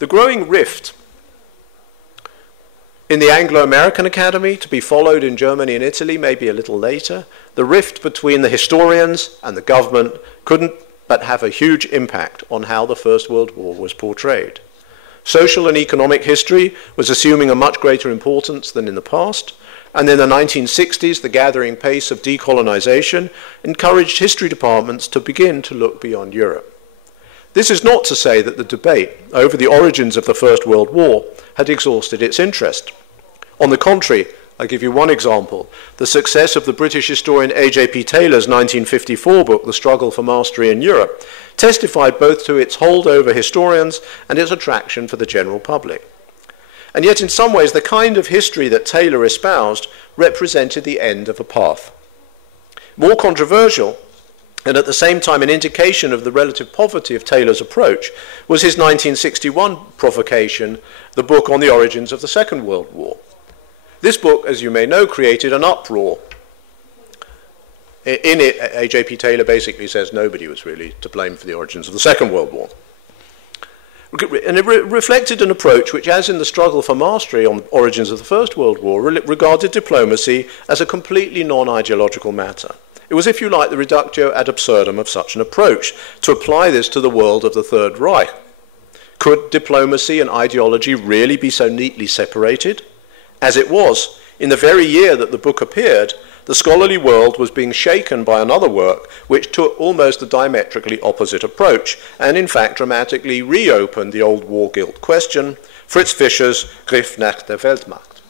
The growing rift in the Anglo-American Academy, to be followed in Germany and Italy maybe a little later, the rift between the historians and the government couldn't but have a huge impact on how the First World War was portrayed. Social and economic history was assuming a much greater importance than in the past, and in the 1960s, the gathering pace of decolonization encouraged history departments to begin to look beyond Europe. This is not to say that the debate over the origins of the First World War had exhausted its interest. On the contrary, I'll give you one example. The success of the British historian A.J.P. Taylor's 1954 book, The Struggle for Mastery in Europe, testified both to its hold over historians and its attraction for the general public. And yet, in some ways, the kind of history that Taylor espoused represented the end of a path. More controversial, and at the same time an indication of the relative poverty of Taylor's approach, was his 1961 provocation, the book on the origins of the Second World War. This book, as you may know, created an uproar. In it, A.J.P. Taylor basically says nobody was really to blame for the origins of the Second World War. And it reflected an approach which, as in the struggle for mastery on the origins of the First World War, regarded diplomacy as a completely non-ideological matter. It was, if you like, the reductio ad absurdum of such an approach, to apply this to the world of the Third Reich. Could diplomacy and ideology really be so neatly separated? As it was, in the very year that the book appeared, the scholarly world was being shaken by another work which took almost a diametrically opposite approach and in fact dramatically reopened the old war guilt question, Fritz Fischer's Griff nach der Weltmacht.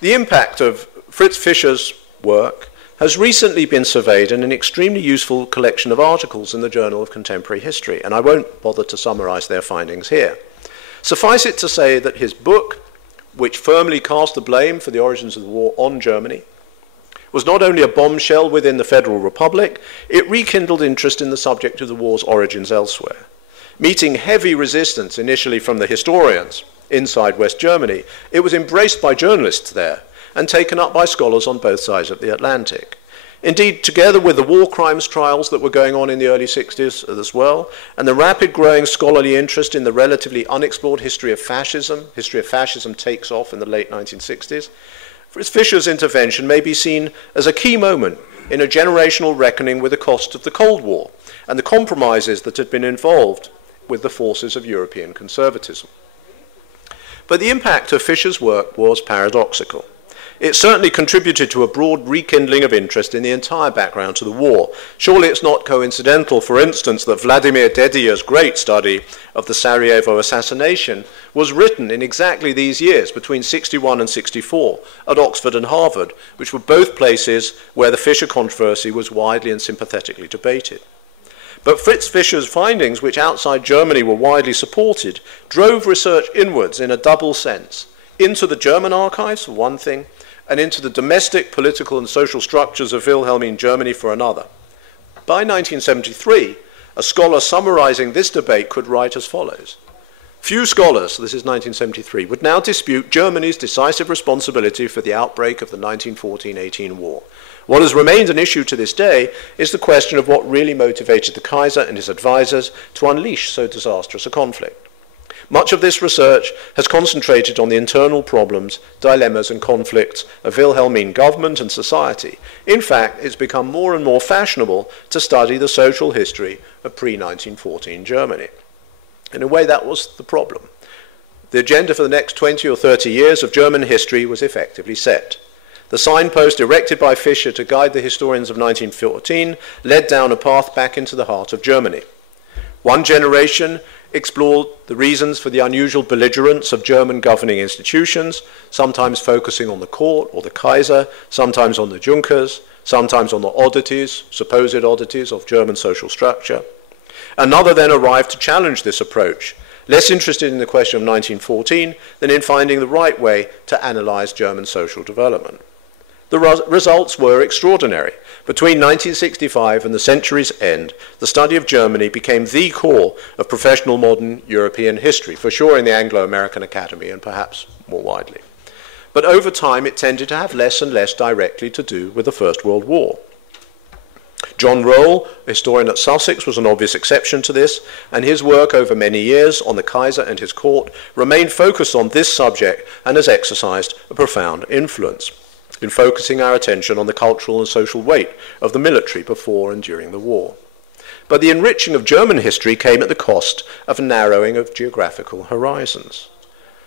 The impact of Fritz Fischer's work has recently been surveyed in an extremely useful collection of articles in the Journal of Contemporary History, and I won't bother to summarize their findings here. Suffice it to say that his book, which firmly cast the blame for the origins of the war on Germany, was not only a bombshell within the Federal Republic, it rekindled interest in the subject of the war's origins elsewhere. Meeting heavy resistance initially from the historians inside West Germany, it was embraced by journalists there and taken up by scholars on both sides of the Atlantic. Indeed, together with the war crimes trials that were going on in the early 60s as well, and the rapid growing scholarly interest in the relatively unexplored history of fascism takes off in the late 1960s, Fritz Fischer's intervention may be seen as a key moment in a generational reckoning with the cost of the Cold War and the compromises that had been involved with the forces of European conservatism. But the impact of Fischer's work was paradoxical. It certainly contributed to a broad rekindling of interest in the entire background to the war. Surely it's not coincidental, for instance, that Vladimir Dedier's great study of the Sarajevo assassination was written in exactly these years, between 61 and 64, at Oxford and Harvard, which were both places where the Fisher controversy was widely and sympathetically debated. But Fritz Fischer's findings, which outside Germany were widely supported, drove research inwards in a double sense, into the German archives, for one thing, and into the domestic political and social structures of Wilhelmine Germany for another. By 1973, a scholar summarizing this debate could write as follows. Few scholars, this is 1973, would now dispute Germany's decisive responsibility for the outbreak of the 1914-18 war. What has remained an issue to this day is the question of what really motivated the Kaiser and his advisors to unleash so disastrous a conflict. Much of this research has concentrated on the internal problems, dilemmas and conflicts of Wilhelmine government and society. In fact, it's become more and more fashionable to study the social history of pre-1914 Germany. In a way, that was the problem. The agenda for the next 20 or 30 years of German history was effectively set. The signpost erected by Fischer to guide the historians of 1914 led down a path back into the heart of Germany. One generation explored the reasons for the unusual belligerence of German governing institutions, sometimes focusing on the court or the Kaiser, sometimes on the Junkers, sometimes on the oddities, supposed oddities of German social structure. Another then arrived to challenge this approach, less interested in the question of 1914 than in finding the right way to analyze German social development. The results were extraordinary. Between 1965 and the century's end, the study of Germany became the core of professional modern European history, for sure in the Anglo-American Academy and perhaps more widely. But over time, it tended to have less and less directly to do with the First World War. John Roll, a historian at Sussex, was an obvious exception to this, and his work over many years on the Kaiser and his court remained focused on this subject and has exercised a profound influence in focusing our attention on the cultural and social weight of the military before and during the war. But the enriching of German history came at the cost of a narrowing of geographical horizons.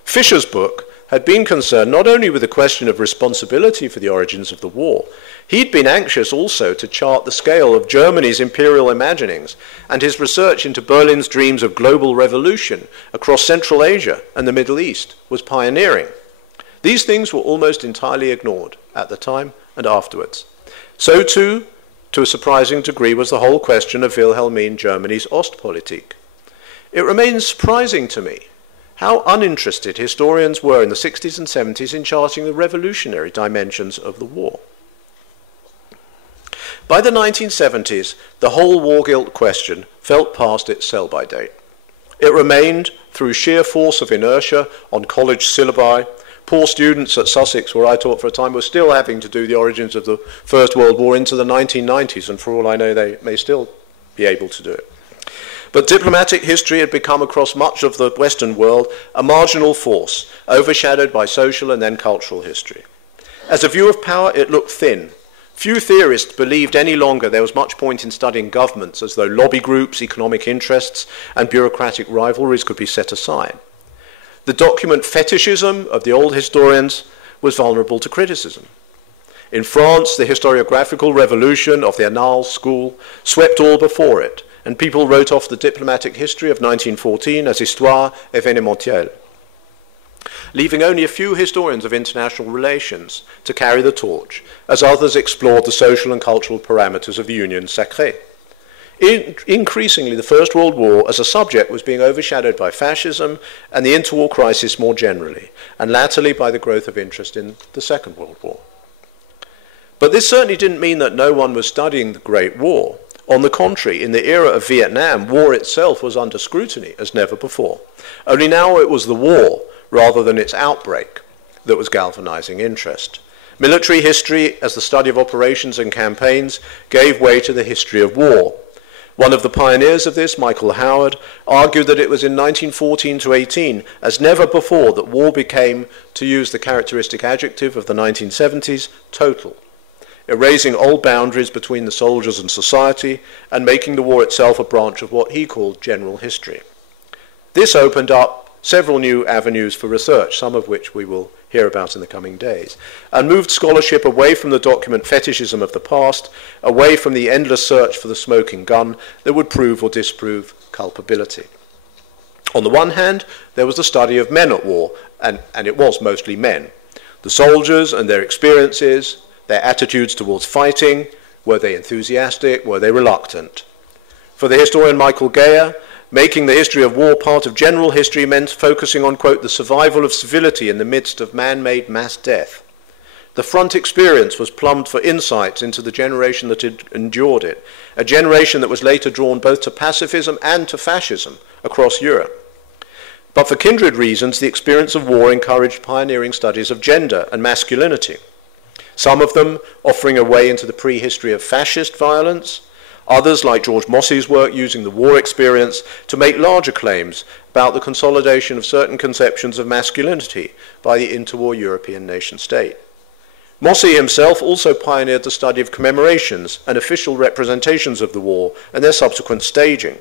Fischer's book had been concerned not only with the question of responsibility for the origins of the war, he'd been anxious also to chart the scale of Germany's imperial imaginings, and his research into Berlin's dreams of global revolution across Central Asia and the Middle East was pioneering. These things were almost entirely ignored at the time and afterwards. So too, to a surprising degree, was the whole question of Wilhelmine Germany's Ostpolitik. It remains surprising to me how uninterested historians were in the 60s and 70s in charting the revolutionary dimensions of the war. By the 1970s, the whole war guilt question felt past its sell-by date. It remained, through sheer force of inertia, on college syllabi. Poor students at Sussex, where I taught for a time, were still having to do the origins of the First World War into the 1990s, and for all I know, they may still be able to do it. But diplomatic history had become, across much of the Western world, a marginal force, overshadowed by social and then cultural history. As a view of power, it looked thin. Few theorists believed any longer there was much point in studying governments, as though lobby groups, economic interests, and bureaucratic rivalries could be set aside. The document fetishism of the old historians was vulnerable to criticism. In France, the historiographical revolution of the Annales school swept all before it, and people wrote off the diplomatic history of 1914 as histoire événementielle, leaving only a few historians of international relations to carry the torch, as others explored the social and cultural parameters of the Union sacrée. Increasingly, the First World War as a subject was being overshadowed by fascism and the interwar crisis more generally, and latterly by the growth of interest in the Second World War. But this certainly didn't mean that no one was studying the Great War. On the contrary, in the era of Vietnam, war itself was under scrutiny as never before. Only now it was the war, rather than its outbreak, that was galvanizing interest. Military history, as the study of operations and campaigns, gave way to the history of war. One of the pioneers of this, Michael Howard, argued that it was in 1914 to 18, as never before, that war became, to use the characteristic adjective of the 1970s, total, erasing old boundaries between the soldiers and society and making the war itself a branch of what he called general history. This opened up several new avenues for research, some of which we will hear about in the coming days, and moved scholarship away from the document fetishism of the past, away from the endless search for the smoking gun that would prove or disprove culpability. On the one hand, there was the study of men at war, and it was mostly men. The soldiers and their experiences, their attitudes towards fighting, were they enthusiastic, were they reluctant? For the historian Michael Geyer, making the history of war part of general history meant focusing on, quote, the survival of civility in the midst of man-made mass death. The front experience was plumbed for insights into the generation that had endured it, a generation that was later drawn both to pacifism and to fascism across Europe. But for kindred reasons, the experience of war encouraged pioneering studies of gender and masculinity, some of them offering a way into the prehistory of fascist violence, others, like George Mossey's work, using the war experience to make larger claims about the consolidation of certain conceptions of masculinity by the interwar European nation-state. Mossey himself also pioneered the study of commemorations and official representations of the war and their subsequent staging.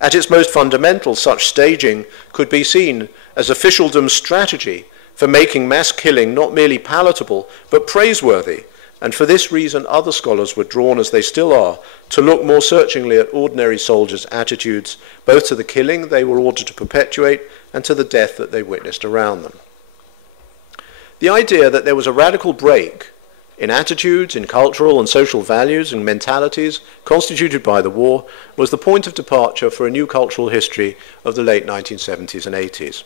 At its most fundamental, such staging could be seen as officialdom's strategy for making mass killing not merely palatable, but praiseworthy, and for this reason other scholars were drawn, as they still are, to look more searchingly at ordinary soldiers' attitudes, both to the killing they were ordered to perpetuate and to the death that they witnessed around them. The idea that there was a radical break in attitudes, in cultural and social values and mentalities constituted by the war was the point of departure for a new cultural history of the late 1970s and 80s.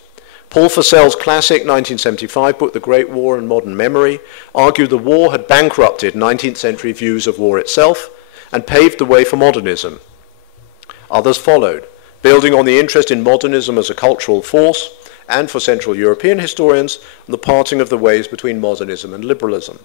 Paul Fussell's classic 1975 book, The Great War and Modern Memory, argued the war had bankrupted 19th century views of war itself and paved the way for modernism. Others followed, building on the interest in modernism as a cultural force, and for Central European historians, the parting of the ways between modernism and liberalism.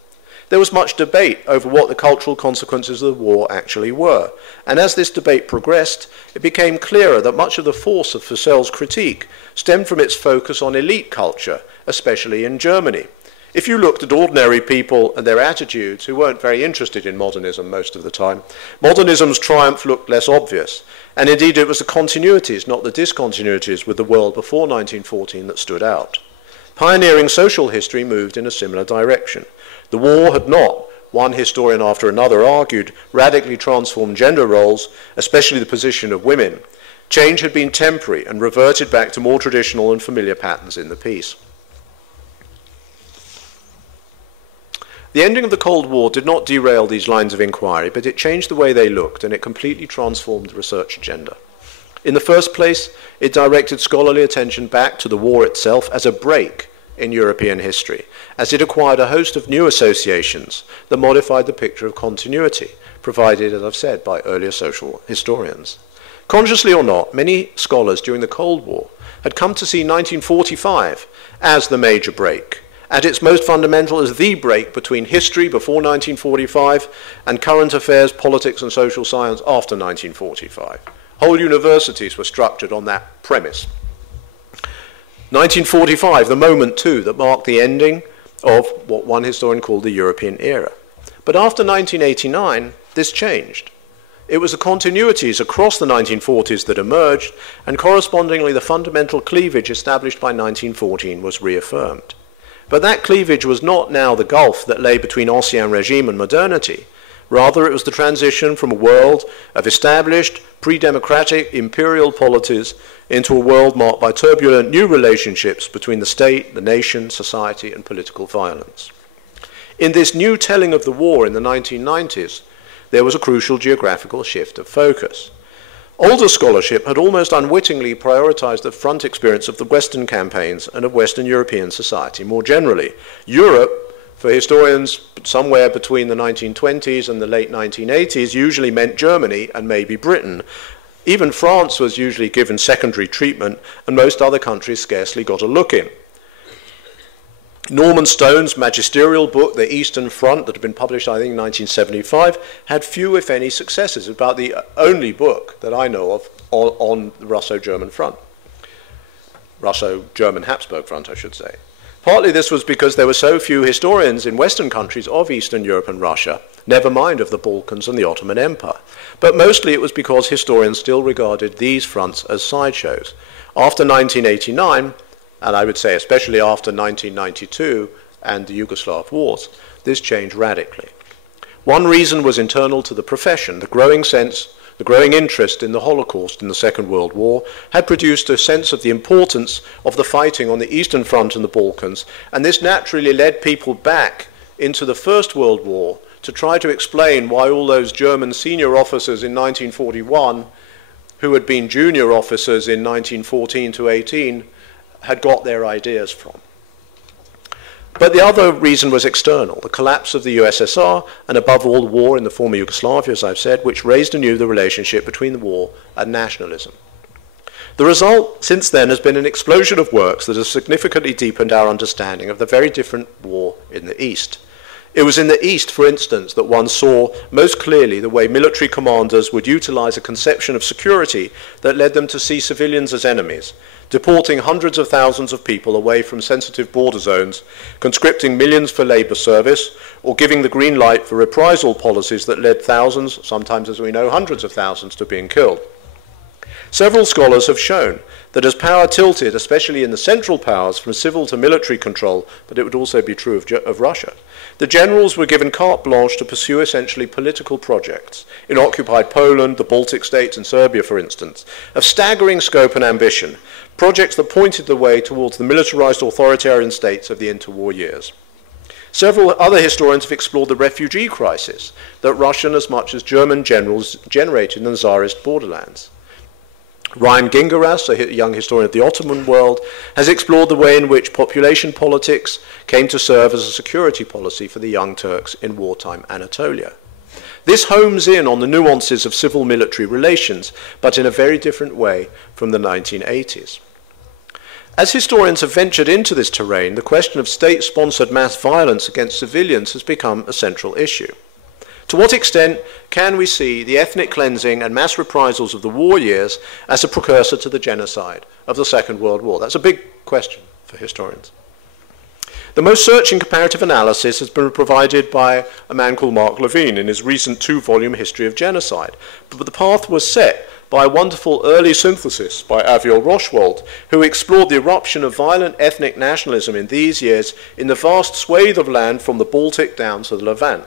There was much debate over what the cultural consequences of the war actually were, and as this debate progressed, it became clearer that much of the force of Fussell's critique stemmed from its focus on elite culture, especially in Germany. If you looked at ordinary people and their attitudes, who weren't very interested in modernism most of the time, modernism's triumph looked less obvious, and indeed it was the continuities, not the discontinuities with the world before 1914 that stood out. Pioneering social history moved in a similar direction. The war had not, one historian after another argued, radically transformed gender roles, especially the position of women. Change had been temporary and reverted back to more traditional and familiar patterns in the piece. The ending of the Cold War did not derail these lines of inquiry, but it changed the way they looked, and it completely transformed the research agenda. In the first place, it directed scholarly attention back to the war itself as a break in European history, as it acquired a host of new associations that modified the picture of continuity, provided, as I've said, by earlier social historians. Consciously or not, many scholars during the Cold War had come to see 1945 as the major break, at its most fundamental as the break between history before 1945 and current affairs, politics and social science after 1945. Whole universities were structured on that premise. 1945, the moment too that marked the ending of what one historian called the European era. But after 1989, this changed. It was the continuities across the 1940s that emerged, and correspondingly the fundamental cleavage established by 1914 was reaffirmed. But that cleavage was not now the gulf that lay between Ancien Regime and modernity. Rather, it was the transition from a world of established, pre-democratic imperial polities into a world marked by turbulent new relationships between the state, the nation, society, and political violence. In this new telling of the war in the 1990s, there was a crucial geographical shift of focus. Older scholarship had almost unwittingly prioritized the front experience of the Western campaigns and of Western European society more generally. Europe, for historians somewhere between the 1920s and the late 1980s, usually meant Germany and maybe Britain. Even France was usually given secondary treatment, and most other countries scarcely got a look in. Norman Stone's magisterial book, The Eastern Front, that had been published, I think, in 1975, had few, if any, successes. About the only book that I know of on the Russo-German front. Russo-German Habsburg front, I should say. Partly this was because there were so few historians in Western countries of Eastern Europe and Russia, never mind of the Balkans and the Ottoman Empire. But mostly it was because historians still regarded these fronts as sideshows. After 1989, and I would say especially after 1992 and the Yugoslav wars, this changed radically. One reason was internal to the profession. The growing interest in the Holocaust in the Second World War had produced a sense of the importance of the fighting on the Eastern Front and the Balkans, and this naturally led people back into the First World War to try to explain why all those German senior officers in 1941 who had been junior officers in 1914 to 18 had got their ideas from. But the other reason was external, the collapse of the USSR, and above all the war in the former Yugoslavia, as I've said, which raised anew the relationship between the war and nationalism. The result since then has been an explosion of works that has significantly deepened our understanding of the very different war in the East. It was in the East, for instance, that one saw most clearly the way military commanders would utilize a conception of security that led them to see civilians as enemies, deporting hundreds of thousands of people away from sensitive border zones, conscripting millions for labor service, or giving the green light for reprisal policies that led thousands, sometimes as we know hundreds of thousands, to being killed. Several scholars have shown that as power tilted, especially in the Central Powers, from civil to military control, but it would also be true of Russia, the generals were given carte blanche to pursue essentially political projects, in occupied Poland, the Baltic states, and Serbia, for instance, of staggering scope and ambition, projects that pointed the way towards the militarized authoritarian states of the interwar years. Several other historians have explored the refugee crisis that Russian as much as German generals generated in the Tsarist borderlands. Ryan Gingeras, a young historian of the Ottoman world, has explored the way in which population politics came to serve as a security policy for the Young Turks in wartime Anatolia. This homes in on the nuances of civil-military relations, but in a very different way from the 1980s. As historians have ventured into this terrain, the question of state-sponsored mass violence against civilians has become a central issue. To what extent can we see the ethnic cleansing and mass reprisals of the war years as a precursor to the genocide of the Second World War? That's a big question for historians. The most searching comparative analysis has been provided by a man called Mark Levine in his recent 2-volume history of genocide. But the path was set by a wonderful early synthesis by Aviel Rochwald, who explored the eruption of violent ethnic nationalism in these years in the vast swathe of land from the Baltic down to the Levant.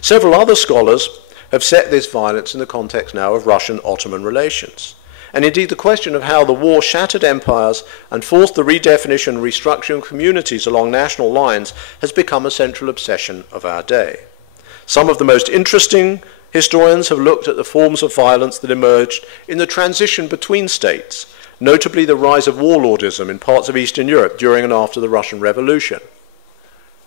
Several other scholars have set this violence in the context now of Russian-Ottoman relations. And indeed, the question of how the war shattered empires and forced the redefinition and restructuring of communities along national lines has become a central obsession of our day. Some of the most interesting historians have looked at the forms of violence that emerged in the transition between states, notably the rise of warlordism in parts of Eastern Europe during and after the Russian Revolution.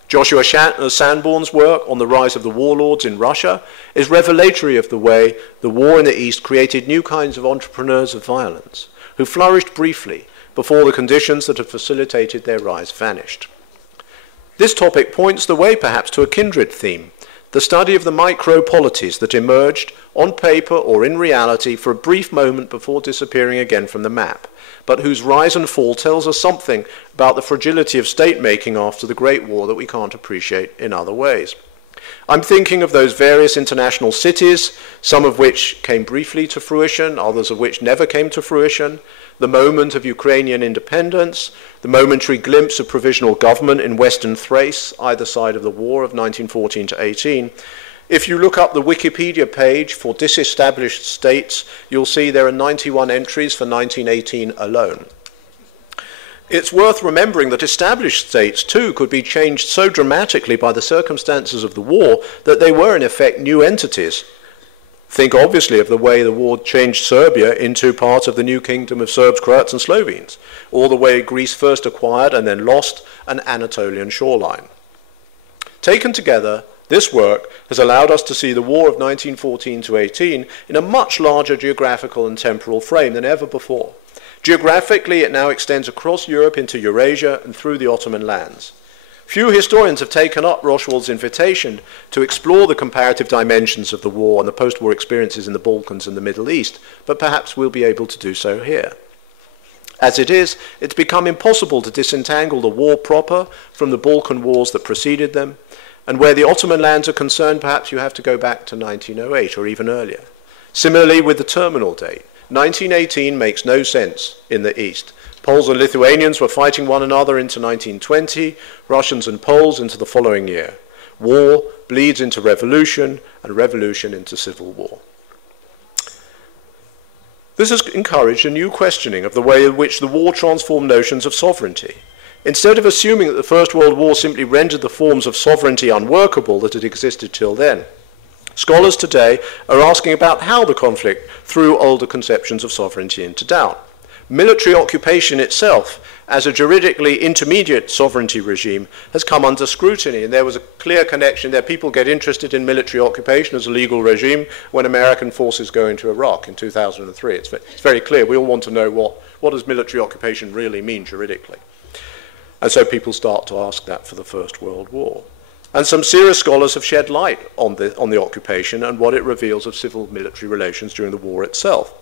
Joshua Sanborn's work on the rise of the warlords in Russia is revelatory of the way the war in the East created new kinds of entrepreneurs of violence, who flourished briefly before the conditions that had facilitated their rise vanished. This topic points the way perhaps to a kindred theme, the study of the micro-polities that emerged on paper or in reality for a brief moment before disappearing again from the map, but whose rise and fall tells us something about the fragility of state-making after the Great War that we can't appreciate in other ways. I'm thinking of those various international cities, some of which came briefly to fruition, others of which never came to fruition, the moment of Ukrainian independence, the momentary glimpse of provisional government in Western Thrace, either side of the war of 1914 to 18. If you look up the Wikipedia page for disestablished states, you'll see there are 91 entries for 1918 alone. It's worth remembering that established states, too, could be changed so dramatically by the circumstances of the war that they were, in effect, new entities. Think, obviously, of the way the war changed Serbia into part of the new kingdom of Serbs, Croats, and Slovenes, or the way Greece first acquired and then lost an Anatolian shoreline. Taken together, this work has allowed us to see the war of 1914 to 18 in a much larger geographical and temporal frame than ever before. Geographically, it now extends across Europe into Eurasia and through the Ottoman lands. Few historians have taken up Rochwald's invitation to explore the comparative dimensions of the war and the post-war experiences in the Balkans and the Middle East, but perhaps we'll be able to do so here. As it is, it's become impossible to disentangle the war proper from the Balkan wars that preceded them, and where the Ottoman lands are concerned, perhaps you have to go back to 1908 or even earlier. Similarly with the terminal date, 1918 makes no sense in the East. Poles and Lithuanians were fighting one another into 1920, Russians and Poles into the following year. War bleeds into revolution, and revolution into civil war. This has encouraged a new questioning of the way in which the war transformed notions of sovereignty. Instead of assuming that the First World War simply rendered the forms of sovereignty unworkable that had existed till then, scholars today are asking about how the conflict threw older conceptions of sovereignty into doubt. Military occupation itself, as a juridically intermediate sovereignty regime, has come under scrutiny, and there was a clear connection there. People get interested in military occupation as a legal regime when American forces go into Iraq in 2003. It's very clear. We all want to know what does military occupation really mean juridically. And so people start to ask that for the First World War. And some serious scholars have shed light on the occupation and what it reveals of civil-military relations during the war itself.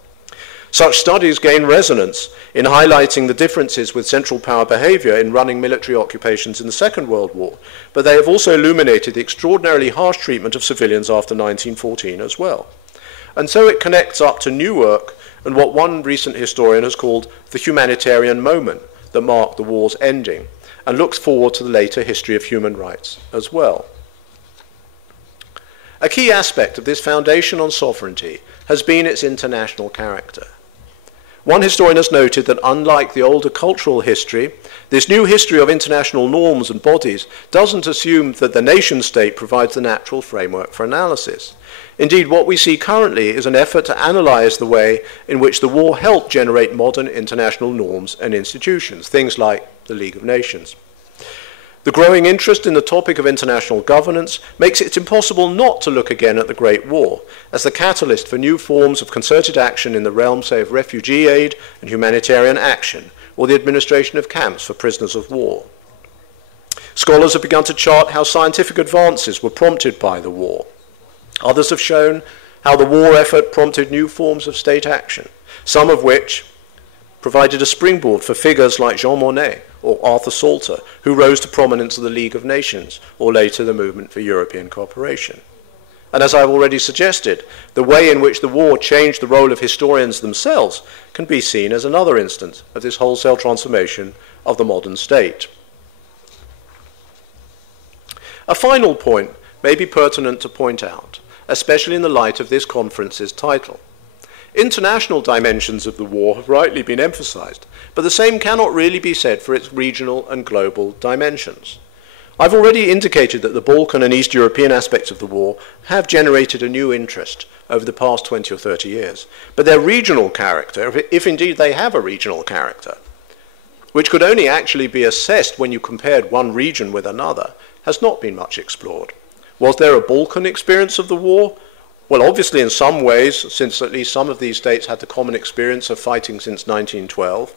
Such studies gain resonance in highlighting the differences with Central Power behavior in running military occupations in the Second World War, but they have also illuminated the extraordinarily harsh treatment of civilians after 1914 as well. And so it connects up to new work and what one recent historian has called the humanitarian moment that marked the war's ending, and looks forward to the later history of human rights as well. A key aspect of this foundation on sovereignty has been its international character. One historian has noted that unlike the older cultural history, this new history of international norms and bodies doesn't assume that the nation-state provides the natural framework for analysis. Indeed, what we see currently is an effort to analyze the way in which the war helped generate modern international norms and institutions, things like the League of Nations. The growing interest in the topic of international governance makes it impossible not to look again at the Great War as the catalyst for new forms of concerted action in the realm, say, of refugee aid and humanitarian action, or the administration of camps for prisoners of war. Scholars have begun to chart how scientific advances were prompted by the war. Others have shown how the war effort prompted new forms of state action, some of which provided a springboard for figures like Jean Monnet or Arthur Salter, who rose to prominence in the League of Nations, or later the Movement for European Cooperation. And as I've already suggested, the way in which the war changed the role of historians themselves can be seen as another instance of this wholesale transformation of the modern state. A final point may be pertinent to point out, especially in the light of this conference's title. International dimensions of the war have rightly been emphasized, but the same cannot really be said for its regional and global dimensions. I've already indicated that the Balkan and East European aspects of the war have generated a new interest over the past 20 or 30 years, but their regional character, if indeed they have a regional character, which could only actually be assessed when you compared one region with another, has not been much explored. Was there a Balkan experience of the war? Well, obviously in some ways, since at least some of these states had the common experience of fighting since 1912.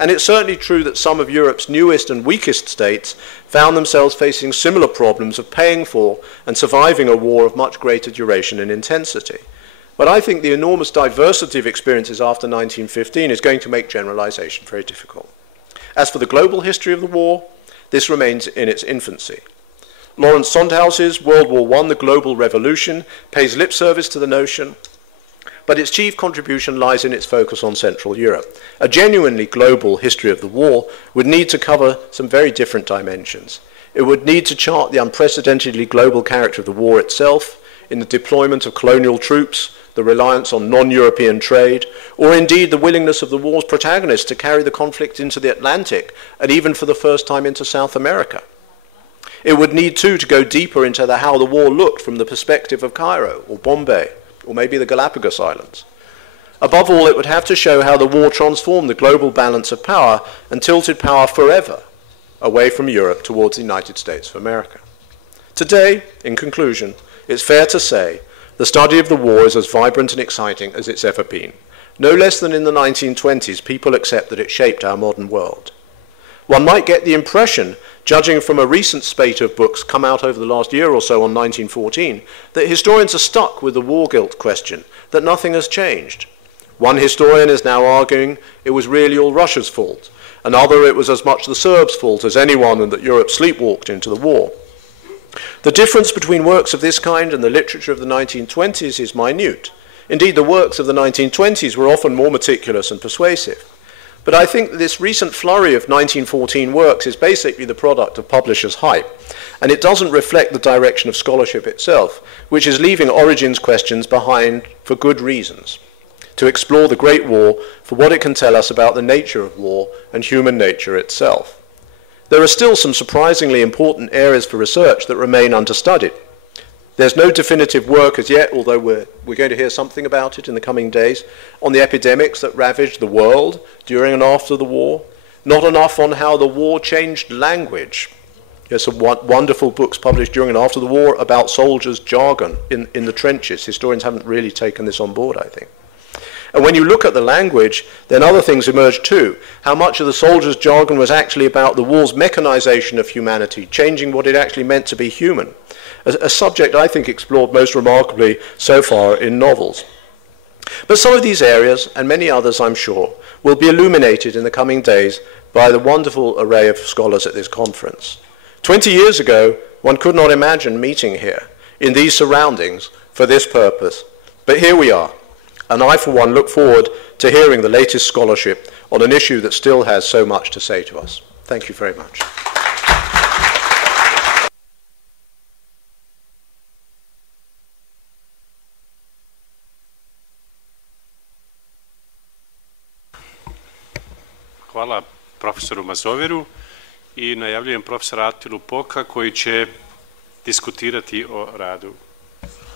And it's certainly true that some of Europe's newest and weakest states found themselves facing similar problems of paying for and surviving a war of much greater duration and intensity. But I think the enormous diversity of experiences after 1915 is going to make generalization very difficult. As for the global history of the war, this remains in its infancy. Lawrence Sondhaus's World War I, The Global Revolution, pays lip service to the notion, but its chief contribution lies in its focus on Central Europe. A genuinely global history of the war would need to cover some very different dimensions. It would need to chart the unprecedentedly global character of the war itself, in the deployment of colonial troops, the reliance on non-European trade, or indeed the willingness of the war's protagonists to carry the conflict into the Atlantic, and even for the first time into South America. It would need, too, to go deeper into how the war looked from the perspective of Cairo, or Bombay, or maybe the Galapagos Islands. Above all, it would have to show how the war transformed the global balance of power and tilted power forever away from Europe towards the United States of America. Today, in conclusion, it's fair to say the study of the war is as vibrant and exciting as it's ever been. No less than in the 1920s, people accept that it shaped our modern world. One might get the impression, judging from a recent spate of books come out over the last year or so on 1914, that historians are stuck with the war guilt question, that nothing has changed. One historian is now arguing it was really all Russia's fault, another it was as much the Serbs' fault as anyone and that Europe sleepwalked into the war. The difference between works of this kind and the literature of the 1920s is minute, Indeed, the works of the 1920s were often more meticulous and persuasive. But I think this recent flurry of 1914 works is basically the product of publishers' hype, and it doesn't reflect the direction of scholarship itself, which is leaving origins questions behind for good reasons, to explore the Great War for what it can tell us about the nature of war and human nature itself. There are still some surprisingly important areas for research that remain understudied. There's no definitive work as yet, although we're going to hear something about it in the coming days, on the epidemics that ravaged the world during and after the war. Not enough on how the war changed language. There's some wonderful books published during and after the war about soldiers' jargon in the trenches. Historians haven't really taken this on board, I think. And when you look at the language, then other things emerge too. How much of the soldiers' jargon was actually about the war's mechanization of humanity, changing what it actually meant to be human. A subject I think explored most remarkably so far in novels. But some of these areas, and many others I'm sure, will be illuminated in the coming days by the wonderful array of scholars at this conference. 20 years ago, one could not imagine meeting here, in these surroundings, for this purpose. But here we are, and I for one look forward to hearing the latest scholarship on an issue that still has so much to say to us. Thank you very much. Hvala profesoru Mazoveru i najavljujem profesora Atilu Poka koji će diskutirati o radu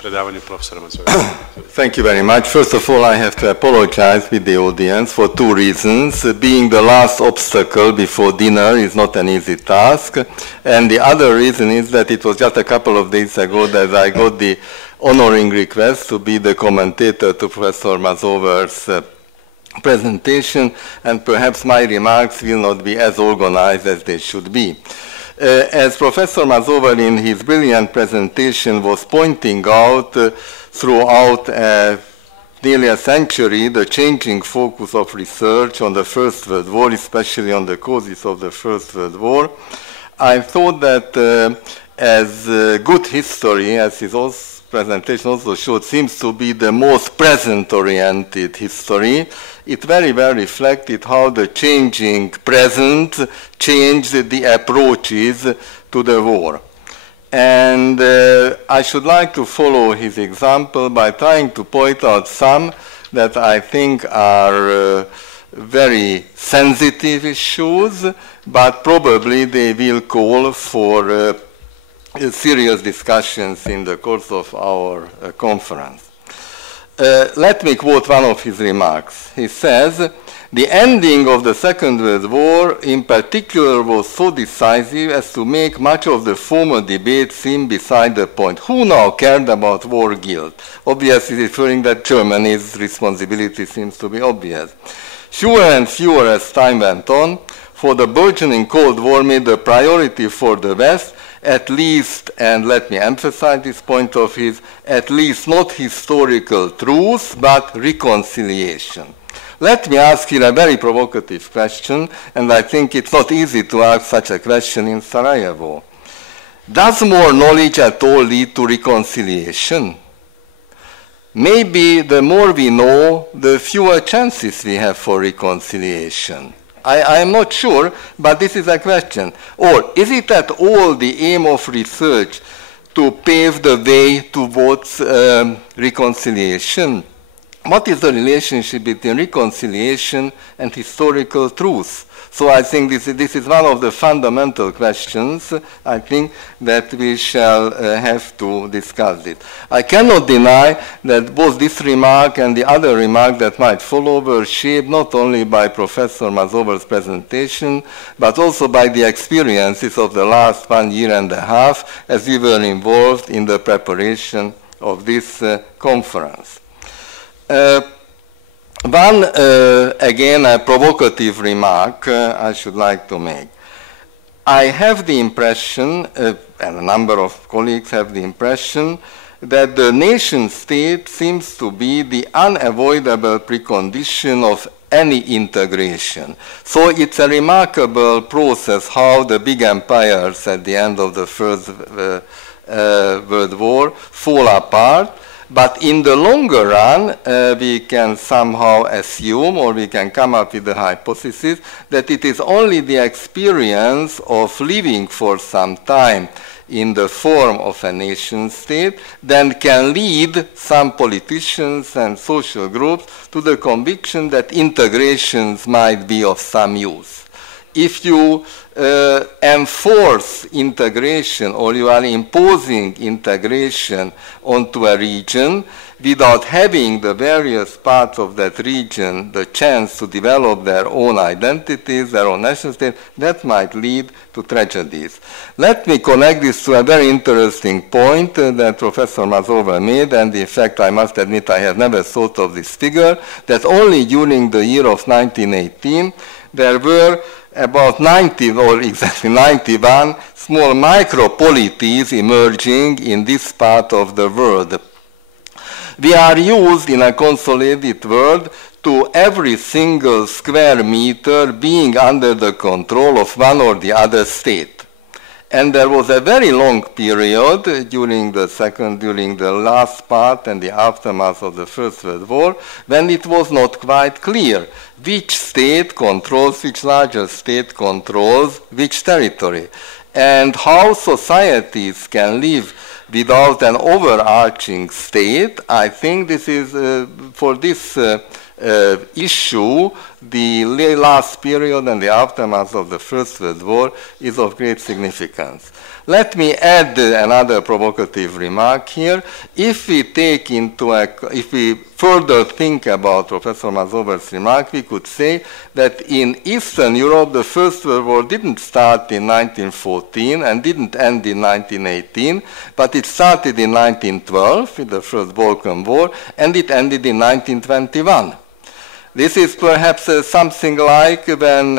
predavanju profesora Mazovera. Thank you very much. First of all, I have to apologize with the audience for two reasons. Being the last obstacle before dinner is not an easy task. And the other reason is that it was just a couple of days ago that I got the honoring request to be the commentator to Professor Mazover's presentation, and perhaps my remarks will not be as organized as they should be. As Professor Mazover in his brilliant presentation was pointing out, throughout nearly a century, the changing focus of research on the First World War, especially on the causes of the First World War, I thought that as good history, as his presentation also showed, seems to be the most present-oriented history. It very well reflected how the changing present changed the approaches to the war. And I should like to follow his example by trying to point out some that I think are very sensitive issues, but probably they will call for serious discussions in the course of our conference. Let me quote one of his remarks. He says, "The ending of the Second World War in particular was so decisive as to make much of the former debate seem beside the point. Who now cared about war guilt?" Obviously referring that Germany's responsibility seems to be obvious. Fewer and fewer as time went on, for the burgeoning Cold War made the priority for the West at least, and let me emphasize this point of his, at least not historical truth, but reconciliation. Let me ask here a very provocative question, and I think it's not easy to ask such a question in Sarajevo. Does more knowledge at all lead to reconciliation? Maybe the more we know, the fewer chances we have for reconciliation. I am not sure, but this is a question. Or is it at all the aim of research to pave the way towards reconciliation? What is the relationship between reconciliation and historical truth? So I think this is one of the fundamental questions, I think, that we shall have to discuss it. I cannot deny that both this remark and the other remark that might follow were shaped not only by Professor Mazover's presentation, but also by the experiences of the last 1.5 years as we were involved in the preparation of this conference. One, again, a provocative remark I should like to make. I have the impression, and a number of colleagues have the impression, that the nation state seems to be the unavoidable precondition of any integration. So it's a remarkable process how the big empires at the end of the First World War fall apart, But in the longer run, we can somehow assume, or we can come up with the hypothesis, that it is only the experience of living for some time in the form of a nation state that can lead some politicians and social groups to the conviction that integrations might be of some use. If you enforce integration, or you are imposing integration onto a region without having the various parts of that region the chance to develop their own identities, their own national state, that might lead to tragedies. Let me connect this to a very interesting point that Professor Mazova made, and in fact I must admit I have never thought of this figure, that only during the year of 1918 there were about 90, or exactly 91, small micropolities emerging in this part of the world. We are used in a consolidated world to every single square meter being under the control of one or the other state. And there was a very long period during the last part and the aftermath of the First World War, when it was not quite clear which state controls, which larger state controls which territory, and how societies can live without an overarching state. I think this is, for this issue, the last period and the aftermath of the First World War is of great significance. Let me add another provocative remark here. If we take if we further think about Professor Mazover's remark, we could say that in Eastern Europe, the First World War didn't start in 1914 and didn't end in 1918, but it started in 1912 with the First Balkan War, and it ended in 1921. This is perhaps something like when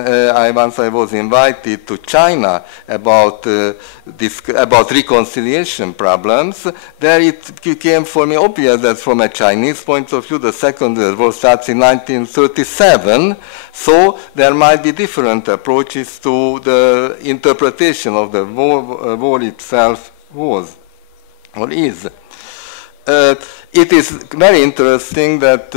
once I was invited to China about reconciliation problems. There it became for me obvious that from a Chinese point of view, the Second World War starts in 1937, so there might be different approaches to the interpretation of the war itself was or is. It is very interesting that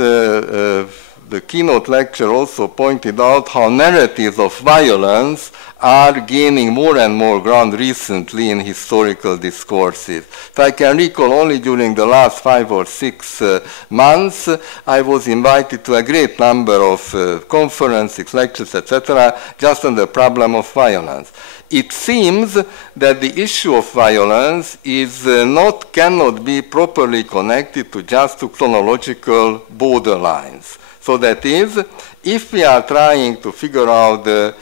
the keynote lecture also pointed out how narratives of violence are gaining more and more ground recently in historical discourses. If I can recall, only during the last 5 or 6 months, I was invited to a great number of conferences, lectures, etc., just on the problem of violence. It seems that the issue of violence is cannot be properly connected to just chronological borderlines. So that is, if we are trying to figure out the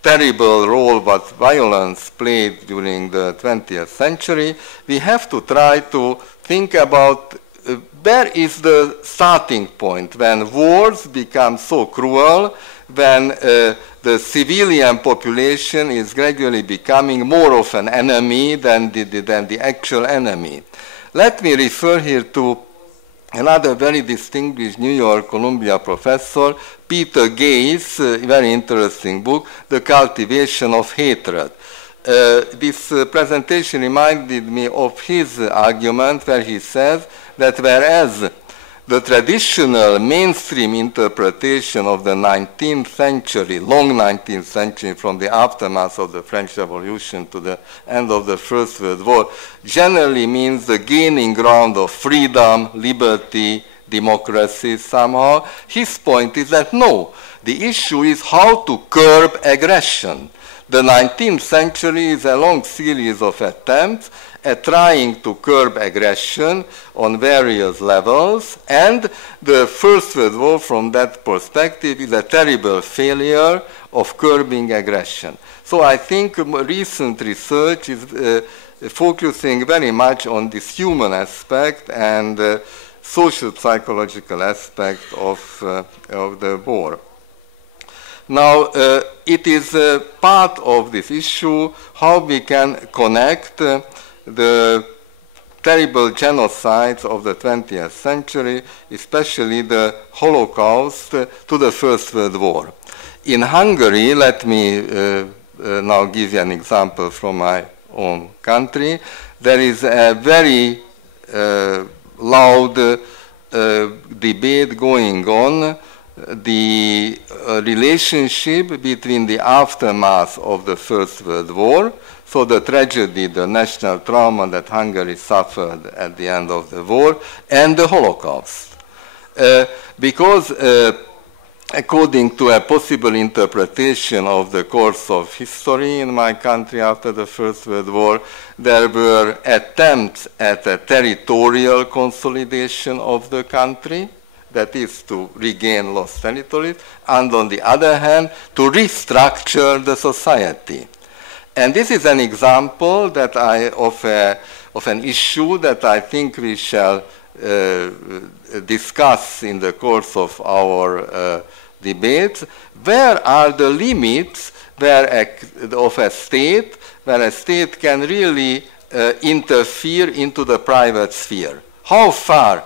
terrible role what violence played during the 20th century, we have to try to think about where is the starting point when wars become so cruel, when the civilian population is gradually becoming more of an enemy than the actual enemy. Let me refer here to another very distinguished New York Columbia professor, Peter Gay's very interesting book, The Cultivation of Hatred. This presentation reminded me of his argument where he says that whereas the traditional mainstream interpretation of the 19th century, long 19th century, from the aftermath of the French Revolution to the end of the First World War, generally means the gaining ground of freedom, liberty, democracy somehow. His point is that no, the issue is how to curb aggression. The 19th century is a long series of attempts at trying to curb aggression on various levels, and the First World War from that perspective is a terrible failure of curbing aggression. So I think recent research is focusing very much on this human aspect and social psychological aspect of the war. Now, it is part of this issue how we can connect the terrible genocides of the 20th century, especially the Holocaust, to the First World War. In Hungary, let me now give you an example from my own country. There is a very loud debate going on, the relationship between the aftermath of the First World War, so the tragedy, the national trauma that Hungary suffered at the end of the war, and the Holocaust. Because according to a possible interpretation of the course of history in my country after the First World War, there were attempts at a territorial consolidation of the country, that is to regain lost territories, and on the other hand, to restructure the society. And this is an example that of an issue that I think we shall discuss in the course of our debates. Where are the limits of a state, where a state can really interfere into the private sphere? How far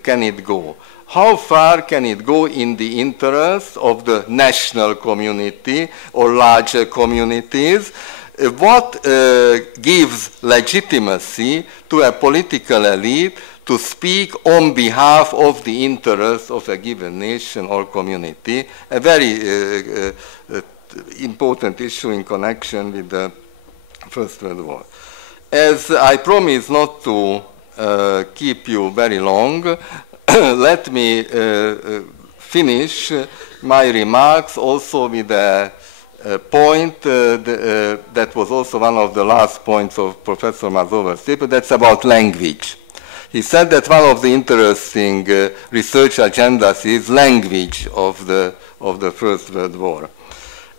can it go? How far can it go in the interest of the national community or larger communities? What gives legitimacy to a political elite to speak on behalf of the interests of a given nation or community? A very important issue in connection with the First World War. As I promise not to keep you very long, let me finish my remarks also with a point that was also one of the last points of Professor Mazover's paper, that's about language. He said that one of the interesting research agendas is language of the First World War.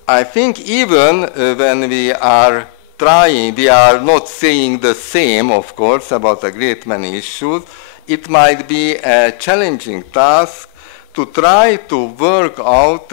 I think even when we are trying, we are not saying the same, of course, about a great many issues. It might be a challenging task to try to work out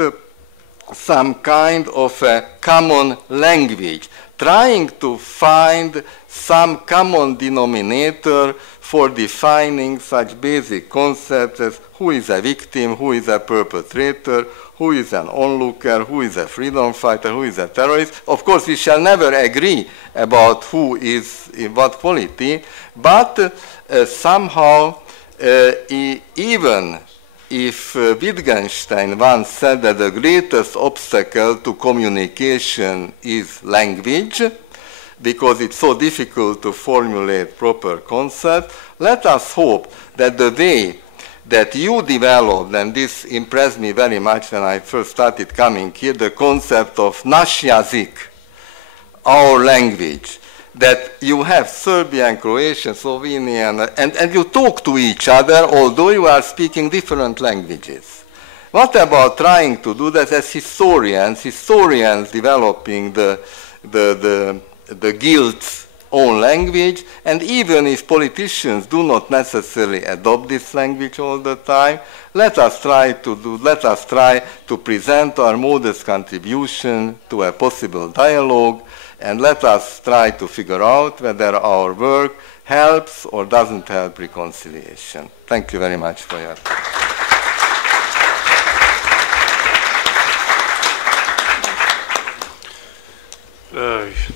some kind of a common language, trying to find some common denominator for defining such basic concepts as who is a victim, who is a perpetrator, who is an onlooker, who is a freedom fighter, who is a terrorist. Of course, we shall never agree about who is in what quality, but somehow, even if Wittgenstein once said that the greatest obstacle to communication is language, because it's so difficult to formulate proper concepts, let us hope that the way that you developed, and this impressed me very much when I first started coming here, the concept of naš jazyk, our language, that you have Serbian, Croatian, Slovenian, and you talk to each other, although you are speaking different languages. What about trying to do that as historians developing the guild's own language, and even if politicians do not necessarily adopt this language all the time, let us try to present our modest contribution to a possible dialogue, and let us try to figure out whether our work helps or doesn't help reconciliation. Thank you very much for your attention.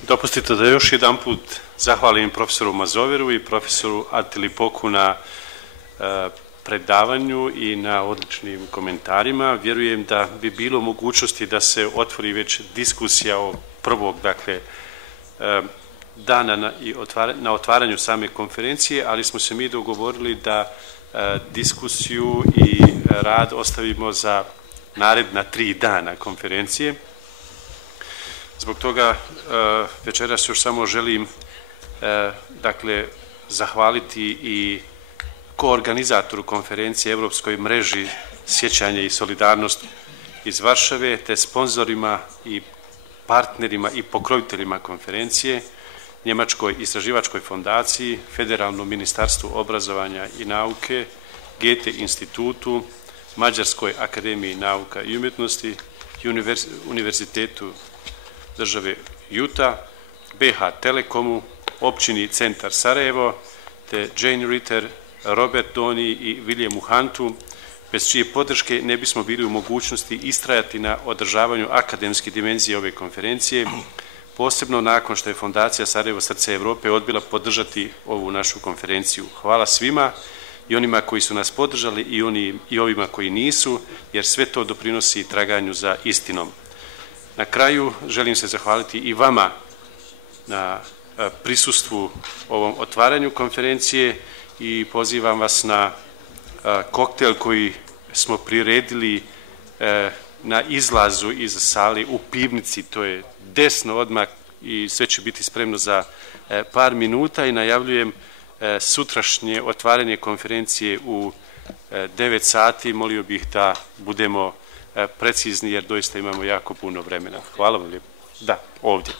Dopustite da još jedan put zahvalim profesoru Mazoveru i profesoru Attili Poku na predavanju i na odličnim komentarima. Vjerujem da bi bilo mogućnosti da se otvori već diskusija o prvog, dakle, dana na otvaranju same konferencije, ali smo se mi dogovorili da diskusiju i rad ostavimo za naredna 3 dana konferencije. Zbog toga večeras još samo želim dakle zahvaliti i koorganizatoru konferencije Europskoj mreži sjećanja i solidarnost iz Varšave, te sponzorima i partnerima i pokroviteljima konferencije, Njemačkoj istraživačkoj fondaciji, Federalnom ministarstvu obrazovanja i nauke, Goethe institutu, Mađarskoj akademiji nauka i umjetnosti, Univerzitetu države Utah, BH Telekomu, općini Centar Sarajevo, te Jane Ritter, Robert Doni i Williamu Huntu, bez čije podrške ne bismo bili u mogućnosti istrajati na održavanju akademske dimenzije ove konferencije, posebno nakon što je Fondacija Sarajevo Srce Evrope odbila podržati ovu našu konferenciju. Hvala svima i onima koji su nas podržali i ovima koji nisu, jer sve to doprinosi traganju za istinom. Na kraju želim se zahvaliti i vama na prisustvu ovom otvaranju konferencije i pozivam vas na koktel koji smo priredili na izlazu iz sale u pivnici, to je desno odmah i sve će biti spremno za par minuta i najavljujem sutrašnje otvaranje konferencije u 9 sati. Molio bih da budemo precizni jer doista imamo jako puno vremena. Hvala vam lijepo. Da, ovdje.